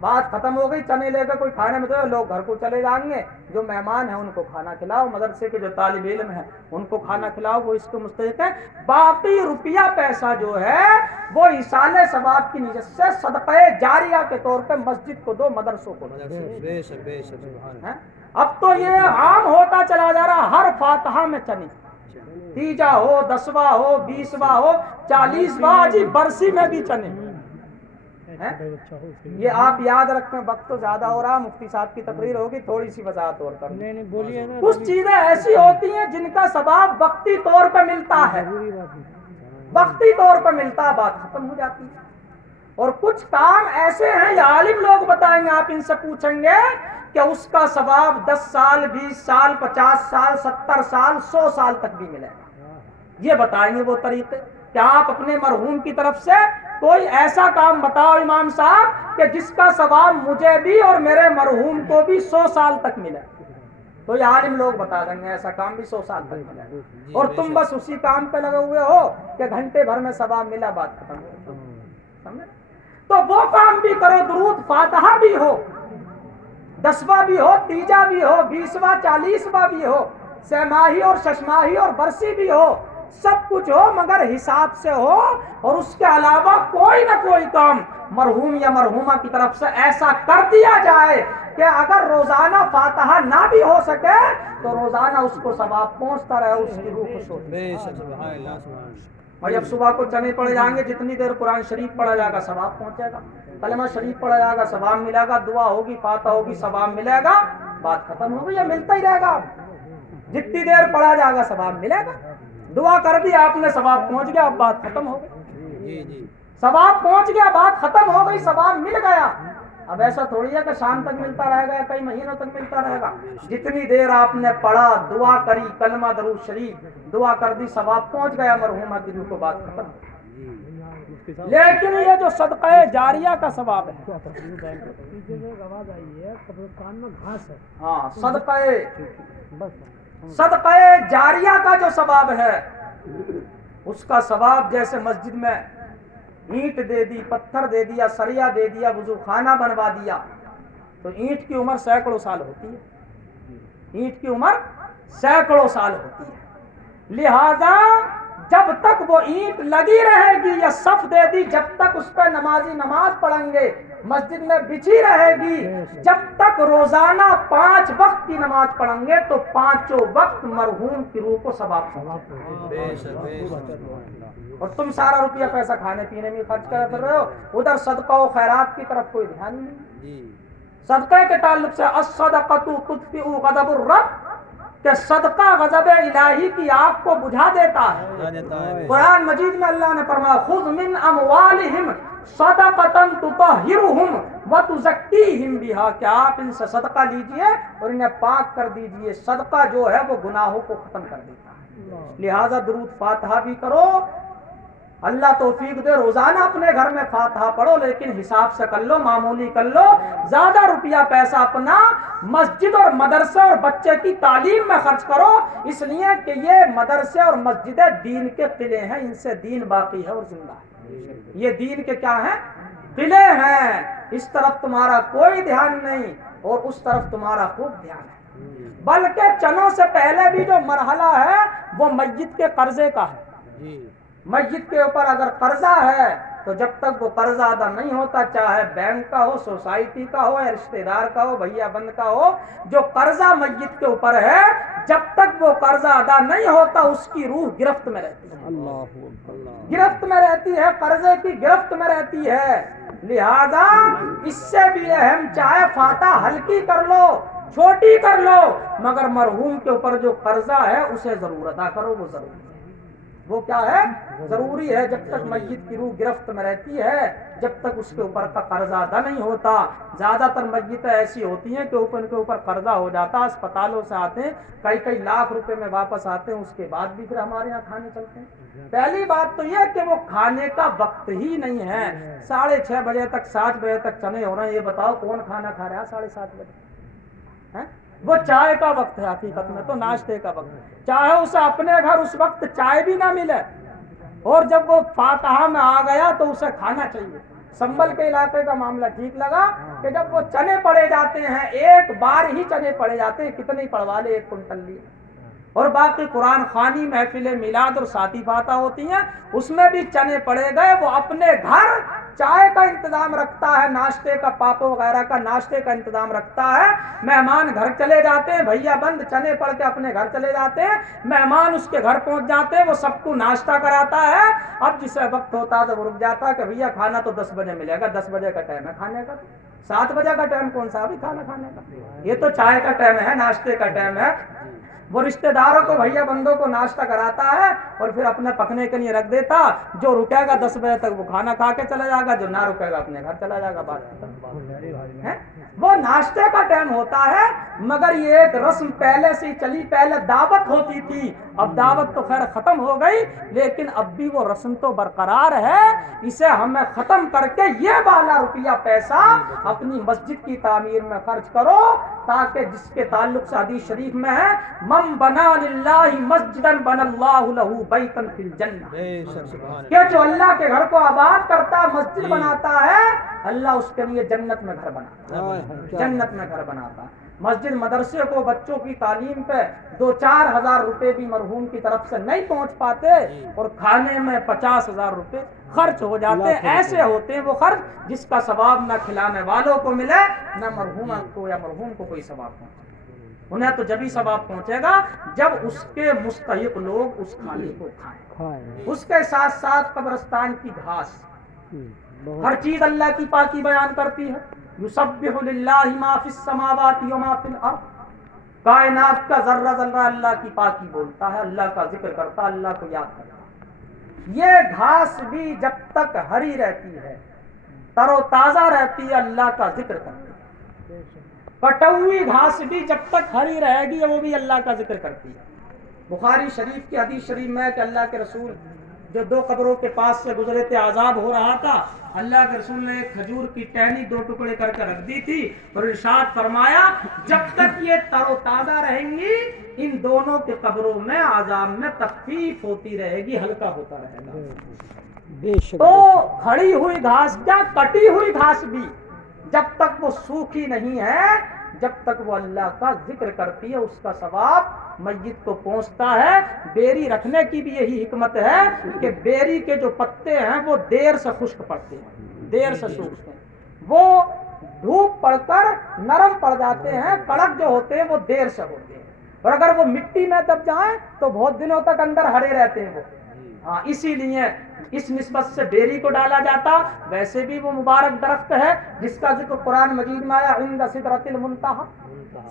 بات ختم ہو گئی. چنے لے کے کوئی کھانے میں تو لوگ گھر کو چلے جائیں گے, جو مہمان ہیں ان کو کھانا کھلاؤ, مدرسے کے جو طالب علم ہیں ان کو کھانا کھلاؤ, وہ اس کو مستحق ہے. باقی روپیہ پیسہ جو ہے وہ ایصال ثواب کی نیت سے صدقہ جاریہ کے طور پہ مسجد کو دو, مدرسوں کو دو. اب تو یہ عام ہوتا چلا جا رہا, ہر فاتحہ میں چنے, تیجا ہو, 10واں ہو, 20واں ہو, 40واں, جی برسی میں بھی چنے. یہ آپ یاد رکھیں. وقت تو زیادہ ہو رہا, مفتی صاحب کی تقریر ہوگی, تھوڑی سی وضاحت اور کر لیں. کچھ چیزیں ایسی ہوتی ہیں جن کا ثواب وقتی طور پہ ملتا ہے, وقتی طور پہ ملتا, بات ختم ہو جاتی ہے. اور کچھ کام ایسے ہیں, یہ عالم لوگ بتائیں گے, آپ ان سے پوچھیں گے کہ اس کا ثواب 10 سال, 20 سال, 50 سال, 70 سال, 100 سال تک بھی ملے گا. یہ بتائیں گے وہ طریقے. کہ آپ اپنے مرحوم کی طرف سے کوئی ایسا کام بتاؤ امام صاحب کہ جس کا ثواب مجھے بھی اور میرے مرحوم کو بھی 100 سال تک ملے. تو یہ عالم لوگ بتا دیں گے ایسا کام بھی 100 سال تک ملے, اور تم بس اسی کام پہ لگے ہوئے ہو کہ گھنٹے بھر میں ثواب ملا, بات ختم ہو. سمجھے؟ تو وہ کام بھی کرو, درود فاتحہ بھی ہو, 10واں بھی ہو, تیجا بھی ہو, 20واں 40واں بھی ہو, سہماہی اور ششماہی اور برسی بھی ہو, سب کچھ ہو, مگر حساب سے ہو. اور اس کے علاوہ کوئی نہ کوئی کام مرحوم یا مرحومہ کی طرف سے ایسا کر دیا جائے کہ اگر روزانہ فاتحہ نہ بھی ہو سکے تو روزانہ اس کو ثواب پہنچتا رہے، اس کی روح خوش ہوتی ہے۔ اور جب صبح کو چنے پڑے جائیں گے، جتنی دیر قرآن شریف پڑھا جائے گا ثواب پہنچے گا، کلمہ شریف پڑھا جائے گا ثواب ملے گا، دعا ہوگی فاتحہ ہوگی ثواب ملے گا، بات ختم ہوگی یا ملتا ہی رہے گا۔ جتنی دیر پڑھا جائے گا ثواب ملے گا، دعا کر دی آپ نے ثواب پہنچ گیا، اب بات ختم ہو گئی، ثواب پہنچ گیا، بات ختم ہو گئی، ثواب مل گیا۔ اب ایسا تھوڑی ہے کہ شام تک ملتا رہے گا یا کئی مہینوں تک ملتا رہے گا، جتنی دیر آپ نے پڑھا، دعا کری، کلمہ درود شریف دعا کر دی، ثواب پہنچ گیا مرحومہ کی روح کو، بات ختم۔ لیکن یہ جو صدقہ جاریہ کا ثواب ہے، ہاں صدقہ جاریہ کا جو ثواب ہے، اس کا ثواب جیسے مسجد میں اینٹ دے دی، پتھر دے دیا، سریا دے دیا، وضو خانہ بنوا دیا، تو اینٹ کی عمر سینکڑوں سال ہوتی ہے، اینٹ کی عمر سینکڑوں سال ہوتی ہے، لہذا جب تک وہ اینٹ لگی رہے گی یا صف دے دی، جب تک اس پہ نمازی نماز پڑھیں گے، مسجد میں بچھی رہے گی، جب تک روزانہ 5 وقت کی نماز پڑھیں گے تو 5 وقت مرحوم کی روح کو ثواب پہنچے۔ اور تم سارا روپیہ پیسہ کھانے پینے میں خرچ کر رہے ہو، ادھر صدقہ و خیرات کی طرف کوئی دھیان ہی نہیں۔ صدقے کے تعلق سے الصدقۃ تطفئ غضب الرب، کہ صدقہ غضب الہی کی آگ کو بجھا دیتا ہے۔ قرآن مجید میں اللہ نے فرمایا خذ من اموالہم صدقۃ تطہرہم وتزکیہم بہا، کہ آپ ان سے صدقہ لیجئے اور انہیں پاک کر دیجئے۔ صدقہ جو ہے وہ گناہوں کو ختم کر دیتا ہے، لہذا درود فاتحہ بھی کرو، اللہ توفیق دے روزانہ اپنے گھر میں فاتحہ پڑھو، لیکن حساب سے کر لو، معمولی کر لو، زیادہ روپیہ پیسہ اپنا مسجد اور مدرسے اور بچے کی تعلیم میں خرچ کرو، اس لیے کہ یہ مدرسے اور مسجدیں دین کے قلعے ہیں، ان سے دین باقی ہے اور زندہ ہے۔ یہ دین کے کیا ہیں؟ قلعے ہیں، اس طرف تمہارا کوئی دھیان نہیں اور اس طرف تمہارا خوب دھیان ہے۔ بلکہ چنوں سے پہلے بھی جو مرحلہ ہے وہ میت کے قرضے کا ہے۔ میت کے اوپر اگر قرضہ ہے تو جب تک وہ قرضہ ادا نہیں ہوتا، چاہے بینک کا ہو، سوسائٹی کا ہو یا رشتہ دار کا ہو، بھیا بند کا ہو، جو قرضہ میت کے اوپر ہے جب تک وہ قرضہ ادا نہیں ہوتا اس کی روح گرفت میں رہتی ہے، گرفت میں رہتی ہے، قرضے کی گرفت میں رہتی ہے۔ لہذا اس سے بھی اہم، چاہے فاتحہ ہلکی کر لو، چھوٹی کر لو، مگر مرحوم کے اوپر جو قرضہ ہے اسے ضرور ادا کرو، وہ ضروری ہے۔ وہ کیا ہے؟ ضروری ہے۔ جب تک میت کی روح گرفت میں رہتی ہے، جب تک اس کے اوپر کا قرضہ ادا نہیں ہوتا، زیادہ تر میتیں ایسی ہوتی ہیں کہ ان کے اوپر قرضہ ہو جاتا، اسپتالوں سے آتے ہیں، کئی لاکھ روپے میں واپس آتے ہیں، اس کے بعد بھی پھر ہمارے یہاں کھانے چلتے ہیں۔ پہلی بات تو یہ کہ وہ کھانے کا وقت ہی نہیں ہے، 6:30 بجے تک 7 بجے تک چنے ہو رہے ہیں، یہ بتاؤ کون کھانا کھا رہا ہے 7:30 بجے؟ وہ چائے کا وقت ہے، حقیقت میں تو ناشتے کا وقت ہے، چاہے اسے اپنے گھر اس وقت چائے بھی نہ ملے، اور جب وہ فاتحہ میں آ گیا تو اسے کھانا چاہیے۔ سنبل کے علاقے کا معاملہ ٹھیک لگا کہ جب وہ چنے پڑے جاتے ہیں، ایک بار ہی چنے پڑے جاتے ہیں، کتنے پڑوا لے، 1 کنٹل لیے، اور باقی قرآن خوانی، محفل میلاد اور ساتھی فاتحہ ہوتی ہیں، اس میں بھی چنے پڑے گئے، وہ اپنے گھر چائے کا انتظام رکھتا ہے، ناشتے کا، پاپو وغیرہ کا ناشتے کا انتظام رکھتا ہے، مہمان گھر چلے جاتے ہیں، بھیا بند چنے پڑھ کے اپنے گھر چلے جاتے ہیں، مہمان اس کے گھر پہنچ جاتے ہیں، وہ سب کو ناشتہ کراتا ہے، اب جسے وقت ہوتا ہے تو وہ رک جاتا ہے کہ بھیا کھانا تو 10 بجے ملے گا، 10 بجے کا ٹائم ہے کھانے کا، 7 بجے کا ٹائم کون سا ابھی کھانا کھانے کا، یہ تو چائے کا ٹائم ہے، ناشتے کا ٹائم ہے۔ وہ رشتہ داروں کو، بھیا بندوں کو ناشتہ کراتا ہے اور پھر اپنے پکنے کے لیے رکھ دیتا، جو رکے گا 10 بجے تک وہ کھانا کھا کے چلا جائے گا، جو نہ رکے گا اپنے گھر چلا جائے گا، بات ہے۔ وہ ناشتے کا ٹائم ہوتا ہے، مگر یہ ایک رسم پہلے سے چلی، پہلے دعوت ہوتی تھی، اب دعوت تو خیر ختم ہو گئی، لیکن اب بھی وہ رسم تو برقرار ہے، اسے ہمیں ختم کر کے یہ والا روپیہ پیسہ اپنی مسجد کی تعمیر میں خرچ کرو، تاکہ جس کے تعلق سے حدیث شریف میں ہے من بنا للہ مسجدا بنا اللہ لہ بیتا فی الجنہ، کہ جو اللہ کے گھر کو آباد کرتا، مسجد بناتا ہے، اللہ اس کے لیے جنت میں گھر بناتا ہے، جنت میں گھر بناتا ہے۔ مسجد مدرسے کو بچوں کی تعلیم پہ 2-4 ہزار روپے بھی مرحوم کی طرف سے نہیں پہنچ پاتے اور کھانے میں 50,000 روپے خرچ ہو جاتے ہیں. ایسے ہوتے ہیں وہ خرچ جس کا ثواب نہ کھلانے والوں کو ملے نہ مرحوم کو یا مرحوم کو کوئی ثواب پہنچے. انہیں تو جبھی ثواب پہنچے گا جب اس کے مستحق لوگ اس کھانے کو کھائیں. اس کے ساتھ ساتھ قبرستان کی گھاس، ہر چیز اللہ کی پاکی بیان کرتی ہے. یسبح للہ ما فی السماوات و ما فی الارض، کائنات کا ذرہ ذرہ اللہ کی پاکی بولتا ہے، اللہ کا ذکر کرتا، اللہ کو یاد کرتا. یہ گھاس بھی جب تک ہری رہتی ہے، تر و تازہ رہتی ہے، اللہ کا ذکر کرتی ہے. کٹوی گھاس بھی جب تک ہری رہے گی وہ بھی اللہ کا ذکر کرتی ہے. بخاری شریف کی حدیث شریف میں کہ اللہ کے رسول جو 2 قبروں کے پاس سے گزرے تھے، عذاب ہو رہا تھا، اللہ کے رسول نے ایک کھجور کی ٹہنی 2 ٹکڑے کر کے رکھ دی تھی اور ارشاد فرمایا جب تک یہ تر و تازہ رہیں گی ان دونوں کے قبروں میں عذاب میں تخفیف ہوتی رہے گی، ہلکا ہوتا رہے گا. تو کھڑی ہوئی گھاس کیا، کٹی ہوئی گھاس بھی جب تک وہ سوکھی نہیں ہے، جب تک وہ اللہ کا ذکر کرتی ہے اس کا ثواب میت کو پہنچتا ہے. بیری رکھنے کی بھی یہی حکمت ہے کہ بیری کے جو پتے ہیں وہ دیر سے خشک پڑتے ہیں، دیر سے سوکھتے ہیں. وہ دھوپ پڑ کر نرم پڑ جاتے ہیں، کڑک جو ہوتے ہیں وہ دیر سے ہوتے ہیں، اور اگر وہ مٹی میں دب جائیں تو بہت دنوں تک اندر ہرے رہتے ہیں وہ. ہاں اسی لیے اس نسبت سے بیری کو ڈالا جاتا. ویسے بھی وہ مبارک درخت ہے جس کا ذکر قرآن مجید میں آیا عند سدرۃ المنتہی.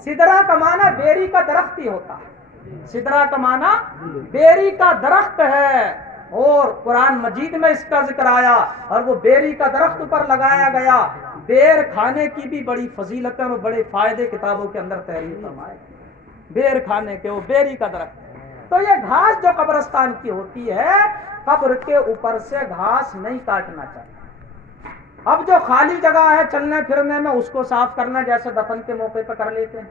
سدرہ کا معنی بیری کا درخت ہی ہوتا ہے، سدرہ کا معنی بیری کا درخت ہے، اور قرآن مجید میں اس کا ذکر آیا اور وہ بیری کا درخت پر لگایا گیا. بیر کھانے کی بھی بڑی فضیلت ہے اور بڑے فائدے کتابوں کے اندر تحریر فرمائے. بیر کھانے کے وہ بیری کا درخت ہے. تو یہ گھاس جو قبرستان کی ہوتی ہے، قبر کے اوپر سے گھاس نہیں کاٹنا چاہیے. اب جو خالی جگہ ہے چلنے پھرنے میں اس کو صاف کرنا جیسے دفن کے موقع پہ کر لیتے ہیں.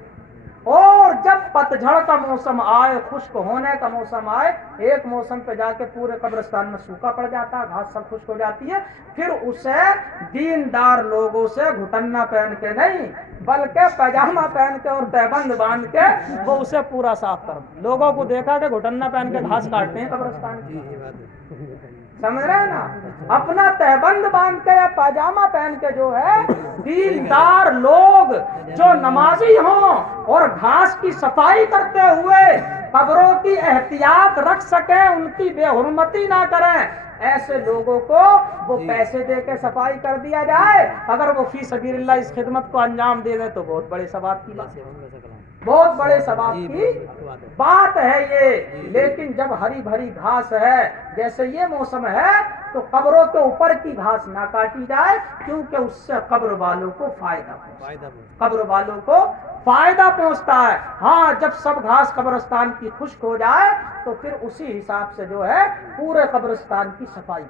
اور جب پتجھڑ کا موسم آئے، خشک ہونے کا موسم آئے، ایک موسم پہ جا کے پورے قبرستان میں سوکھا پڑ جاتا ہے، گھاس سب خشک ہو جاتی ہے، پھر اسے دیندار لوگوں سے گھٹنا پہن کے نہیں بلکہ پاجامہ پہن کے اور تہبند باندھ کے وہ اسے پورا صاف کر. لوگوں کو دیکھا کہ گھٹنا پہن کے گھاس کاٹتے ہیں قبرستان کی، سمجھ رہے ہیں نا. اپنا تہبند باندھ کے یا پاجامہ پہن کے جو ہے دیندار لوگ جو نمازی ہوں اور گھاس کی صفائی کرتے ہوئے قبروں کی احتیاط رکھ سکیں، ان کی بے حرمتی نہ کریں، ایسے لوگوں کو وہ پیسے دے کے صفائی کر دیا جائے. اگر وہ فی سبیل اللہ اس خدمت کو انجام دے دیں تو بہت بڑے ثواب کی بات ہے، بہت بڑے ثواب کی بات ہے یہ. لیکن جب ہری بھری گھاس ہے جیسے یہ موسم ہے تو قبروں کے اوپر کی گھاس نہ کاٹی جائے، کیونکہ اس سے قبر والوں کو قبر والوں کو فائدہ پہنچتا ہے. ہاں جب سب گھاس قبرستان کی خشک ہو جائے تو پھر اسی حساب سے جو ہے پورے قبرستان کی صفائی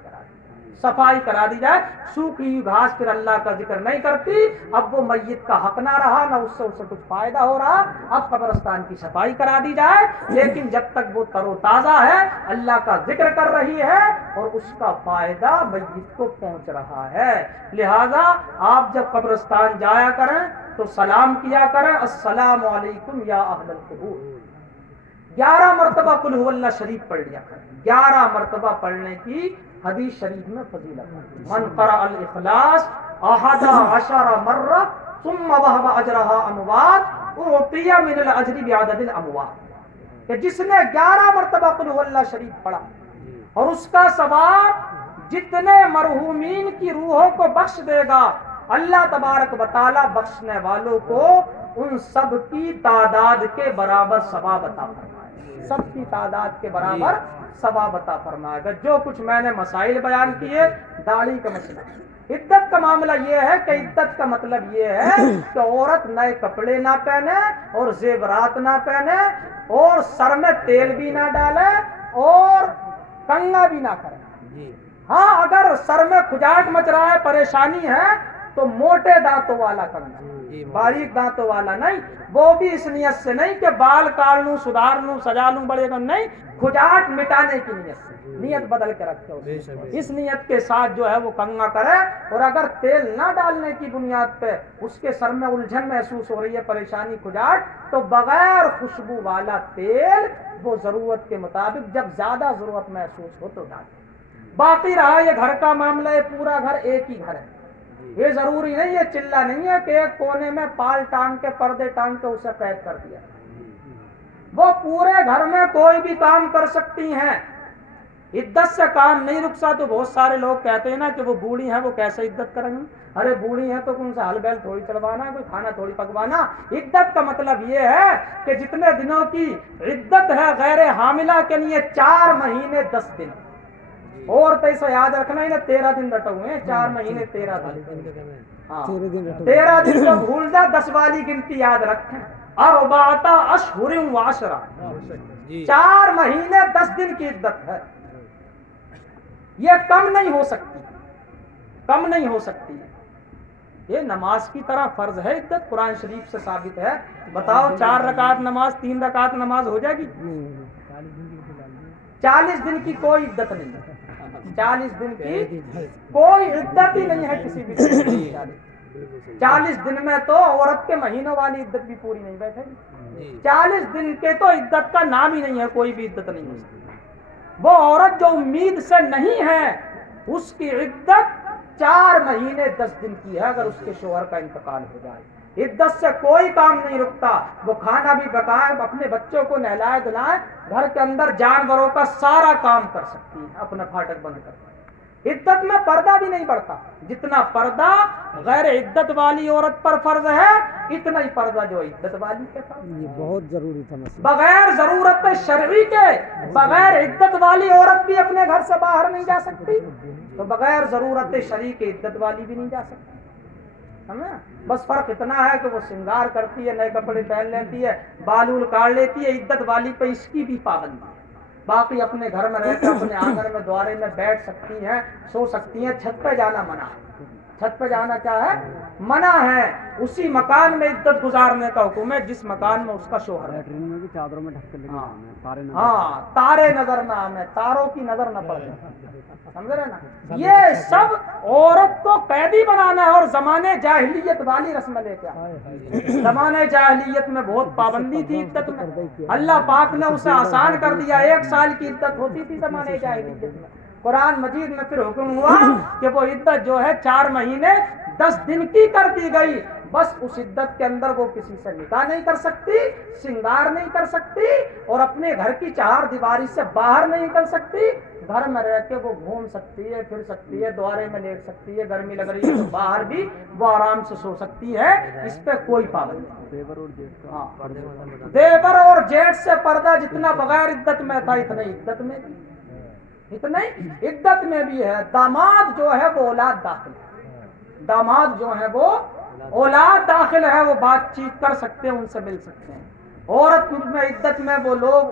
کرا دی جائے. سوکھی گھاس پھر اللہ کا ذکر نہیں کرتی، اب وہ میت کا حق نہ رہا، نہ اس سے کچھ فائدہ ہو رہا. اب قبرستان کی صفائی کرا دی جائے، لیکن جب تک وہ تر و تازہ ہے، اللہ کا ذکر کر رہی ہے اور اس کا فائدہ میت کو پہنچ رہا ہے. لہذا آپ جب قبرستان جایا کریں تو سلام کیا کریں، السلام علیکم یا اہل القبور. 11 مرتبہ قل هو اللہ شریف پڑھ لیا کریں. 11 مرتبہ پڑھنے کی حدیث شریف میں فضیلت ہے. من قرأ الاخلاص 11 مرہ ثم وهب اجرها اموات اعطی من الاجر بعدد الاموات. کہ جس نے 11 مرتبہ قل هو اللہ شریف پڑھا اور اس کا ثواب جتنے مرحومین کی روحوں کو بخش دے گا، اللہ تبارک و تعالی بخشنے والوں کو ان سب کی تعداد کے برابر ثواب عطا فرمائے، سب کی تعداد کے برابر ثواب عطا فرمائے گا. جو کچھ میں نے مسائل بیان کیے، داڑھی کا مسئلہ، عدت کا معاملہ یہ ہے کہ عدت کا مطلب یہ ہے کہ عورت نئے کپڑے نہ پہنے اور زیورات نہ پہنے اور سر میں تیل بھی نہ ڈالے اور کنگھا بھی نہ کرے. ہاں اگر سر میں کھجاہٹ مچ رہا ہے، پریشانی ہے، تو موٹے دانتوں والا کرنا، باریک دانتوں والا نہیں، وہ بھی اس نیت سے نہیں کہ بال کاٹ لوں، سدھار لوں، سجا لوں بڑے گا، نہیں، کھجاہٹ مٹانے کی نیت سے، نیت بدل کے رکھے اس نیت کے ساتھ جو ہے وہ کنگھا کرے۔ اور اگر تیل نہ ڈالنے کی بنیاد پہ اس کے سر میں الجھن محسوس ہو رہی ہے، پریشانی، کھجاہٹ، تو بغیر خوشبو والا تیل وہ ضرورت کے مطابق جب زیادہ ضرورت محسوس ہو تو ڈالے۔ باقی رہا یہ گھر کا معاملہ، یہ پورا گھر ایک ہی گھر ہے، یہ ضروری نہیں ہے، چلہ نہیں ہے کہ ایک کونے میں پال ٹانگ کے، پردے ٹانگ کے اسے قید کر دیا، وہ پورے گھر میں کوئی بھی کام کر سکتی ہیں۔ عدت سے کام نہیں رکتا تو بہت سارے لوگ کہتے ہیں نا کہ وہ بوڑھی ہیں، وہ کیسے عدت کریں گی؟ ارے بوڑھی ہیں تو ان سے ہل بیل تھوڑی چڑھوانا ہے، کوئی کھانا تھوڑی پکوانا۔ عدت کا مطلب یہ ہے کہ جتنے دنوں کی عدت ہے غیر حاملہ کے لیے 4 مہینے 10 دن، اور تو اسے یاد رکھنا ہی نا 13 دن رٹے ہوئے ہیں، 4 مہینے 13 دن، ہاں 13 دن کو بھول جا، 10 والی گنتی یاد رکھیں، اربعۃ اشہر وعشرہ، 4 مہینے 10 دن کی عدت ہے، یہ کم نہیں ہو سکتی، کم نہیں ہو سکتی، یہ نماز کی طرح فرض ہے عدت، قرآن شریف سے ثابت ہے۔ بتاؤ 4 رکعت نماز، 3 رکعت نماز ہو جائے گی؟ 40 دن کی کوئی عدت نہیں ہے، 40 دن کی کوئی عدت ہی نہیں ہے کسی بھی دن کی۔ 40 دن میں تو عورت کے مہینوں والی عدت بھی پوری نہیں بیٹھے گی، 40 دن کے تو عدت کا نام ہی نہیں ہے، کوئی بھی عدت نہیں ہے۔ وہ عورت جو امید سے نہیں ہے اس کی عدت 4 مہینے 10 دن کی ہے، اگر اس کے شوہر کا انتقال ہو جائے۔ عدت سے کوئی کام نہیں رکتا، وہ کھانا بھی پکائے، اپنے بچوں کو نہلائے دھلائے، گھر کے اندر جانوروں کا سارا کام کر سکتی ہے اپنا پھاٹک بند کر۔ عدت میں پردہ بھی نہیں پڑتا، جتنا پردہ غیر عدت والی عورت پر فرض ہے اتنا ہی پردہ جو عدت والی کے فرض ہے۔ یہ بہت ضروری تھا مسئلہ۔ بغیر ضرورت شرعی کے بغیر عدت والی عورت بھی اپنے گھر سے باہر نہیں جا سکتی، تو بغیر ضرورت شرعی کے عدت والی بھی نہیں جا سکتی، سمجھا؟ بس فرق اتنا ہے کہ وہ سنگار کرتی ہے، نئے کپڑے پہن لیتی ہے، بال کاٹ لیتی ہے، عدت والی پہ اس کی بھی پابندی ہے۔ باقی اپنے گھر میں رہ کر اپنے آنگن میں دوارے میں بیٹھ سکتی ہیں، سو سکتی ہیں، چھت پہ جانا منع ہے، چھت پہ جانا کیا ہے؟ منع ہے۔ اسی مکان میں عدت گزارنے کا حکم ہے جس مکان میں اس کا شوہر ہے۔ میں بھی چادروں میں ڈھک کے لگے ہاں تارے نظر نہ آئیں، تاروں کی نظر نہ پڑے، سمجھ رہے نا؟ یہ سب عورت کو قیدی بنانا ہے، اور زمانے جاہلیت والی رسم لے کے آئے۔ زمانے جاہلیت میں بہت پابندی تھی عدت میں، اللہ پاک نے اسے آسان کر دیا، 1 سال کی عدت ہوتی تھی زمانے جاہلیت میں۔ قرآن مجید میں پھر حکم ہوا کہ وہ عدت جو ہے 4 مہینے 10 دن کی کر دی گئی، بس اس عدت کے اندر وہ کسی سے نکاح نہیں کر سکتی، سنگار نہیں کر سکتی، اور اپنے گھر کی 4 دیواری سے باہر نہیں نکل سکتی، گھر میں رہ کے وہ گھوم سکتی ہے، پھر سکتی ہے، دوارے میں لیٹ سکتی ہے، گرمی لگ رہی ہے تو باہر بھی وہ آرام سے سو سکتی ہے، اس پہ کوئی پابندی نہیں۔ دیور اور جیٹھ سے پردہ جتنا بغیر عدت میں تھا اتنا ہی عدت میں بھی، اتنا ہی عدت میں بھی ہے۔ داماد جو ہے وہ اولاد داخل ہے، داماد جو ہے وہ اولاد داخل ہے، وہ بات چیت کر سکتے ہیں، ان سے مل سکتے ہیں۔ عورت میں عدت میں وہ لوگ،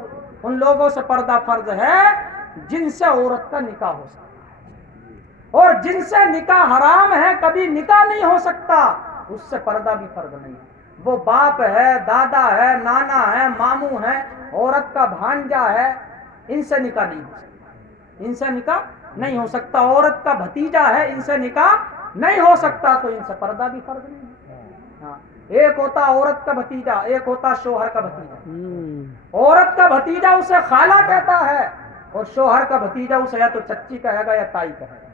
ان لوگوں سے پردہ فرض ہے جن سے عورت کا نکاح ہو سکتا ہے، اور جن سے نکاح حرام ہے، کبھی نکاح نہیں ہو سکتا، اس سے پردہ بھی فرض نہیں ہے۔ وہ باپ ہے، دادا ہے، نانا ہے، ماموں ہے، عورت کا بھانجا ہے، ان سے نکاح نہیں ہو سکتا، ان سے نکاح نہیں ہو سکتا۔ عورت کا بھتیجا ہے، ان سے نکاح نہیں ہو سکتا، تو ان سے پردہ بھی فرض نہیں ہے۔ ہاں، ایک ہوتا عورت کا بھتیجا، ایک ہوتا شوہر کا بھتیجا۔ عورت کا بھتیجا اسے خالہ کہتا ہے، اور شوہر کا بھتیجا اسے یا تو چچی کہے گا یا تائی کہے گا،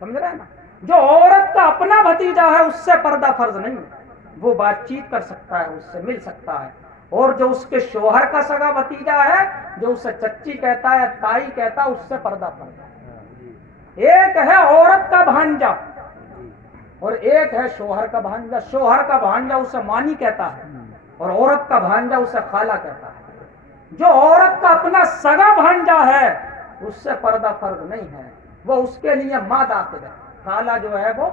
سمجھ رہے ہیں نا؟ جو عورت کا اپنا بھتیجا ہے اس سے پردہ فرض نہیں ہے، وہ بات چیت کر سکتا ہے، اس سے مل سکتا ہے، اور جو اس کے شوہر کا سگا بھتیجا ہے، جو اسے چچی کہتا ہے، تائی کہتا ہے، اس سے پردہ فرض ہے۔ ایک ہے عورت کا بھانجا اور ایک ہے شوہر کا بھانجا۔ شوہر کا بھانجا اسے مانی کہتا ہے، اور عورت کا بھانجا اسے خالہ کہتا ہے۔ جو عورت کا اپنا سگا بھانجا ہے اس سے پردہ فرض نہیں ہے، وہ اس کے لیے ماں داخل ہے۔ خالہ جو ہے وہ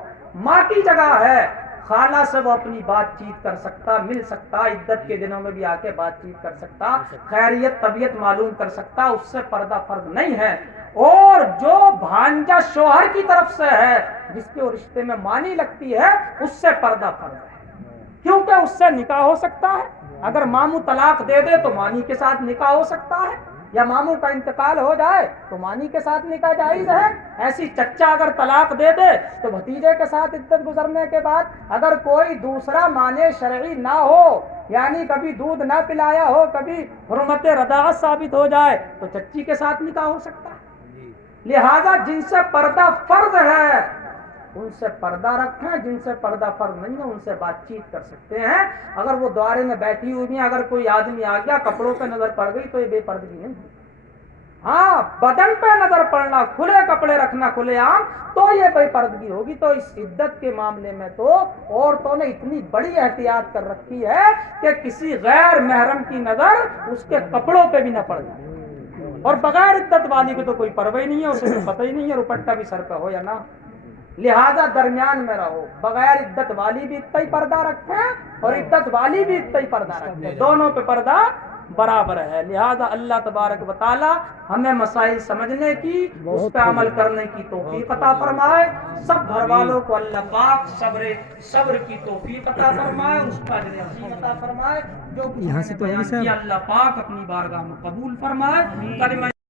ماں کی جگہ ہے، خالہ سے وہ اپنی بات چیت کر سکتا، مل سکتا، عدت کے دنوں میں بھی آ کے بات چیت کر سکتا، خیریت طبیعت معلوم کر سکتا، اس سے پردہ فرض نہیں ہے۔ اور جو بھانجا شوہر کی طرف سے ہے جس کے رشتے میں مانی لگتی ہے اس سے پردہ فرض ہے، کیونکہ اس سے نکاح ہو سکتا ہے۔ اگر ماموں طلاق دے دے تو مانی کے ساتھ نکاح ہو سکتا ہے، یا ماموں کا انتقال ہو جائے تو مانی کے ساتھ نکاح جائز ہے۔ ایسی چچا اگر طلاق دے دے تو بھتیجے کے ساتھ عدت گزرنے کے بعد اگر کوئی دوسرا معنی شرعی نہ ہو، یعنی کبھی دودھ نہ پلایا ہو، کبھی حرمت رضاعت ثابت ہو جائے تو چچی کے ساتھ نکاح ہو سکتا ہے۔ لہذا جن سے پردہ فرض ہے ان سے پردہ رکھیں، جن سے پردہ فرض نہیں ہے ان سے بات چیت کر سکتے ہیں۔ اگر وہ دوارے میں بیٹھی ہوئی ہیں، اگر کوئی آدمی آ گیا کپڑوں پہ نظر پڑ گئی تو یہ بے پردگی نہیں ہے۔ ہاں بدن پہ نظر پڑنا، کھلے کپڑے رکھنا کھلے عام، تو یہ بے پردگی ہوگی۔ تو اس عدت کے معاملے میں تو عورتوں نے اتنی بڑی احتیاط کر رکھی ہے کہ کسی غیر محرم کی نظر اس کے کپڑوں پہ بھی نہ پڑ جائے۔ اور بغیر عدت والی کو تو کوئی پرواہ ہی نہیں ہے، اسے تو پتہ ہی نہیں ہے دوپٹہ بھی سر پہ ہو یا نہ۔ لہذا درمیان میں رہو، بغیر عدت والی بھی اتنا ہی پردہ رکھیں اور عدت والی بھی اتنا ہی پردہ رکھیں، دونوں پہ پردہ برابر ہے۔ لہذا اللہ تبارک و تعالی ہمیں مسائل سمجھنے کی، اس پہ عمل کرنے کی توفیق عطا فرمائے۔ سب گھر والوں کو اللہ پاک صبر کی توفیق عطا فرمائے، اس کا اجر عظیم عطا فرمائے۔ جو کچھ یہاں سے تو بیان کیا اللہ پاک اپنی بارگاہ میں قبول فرمائے۔ کلمہ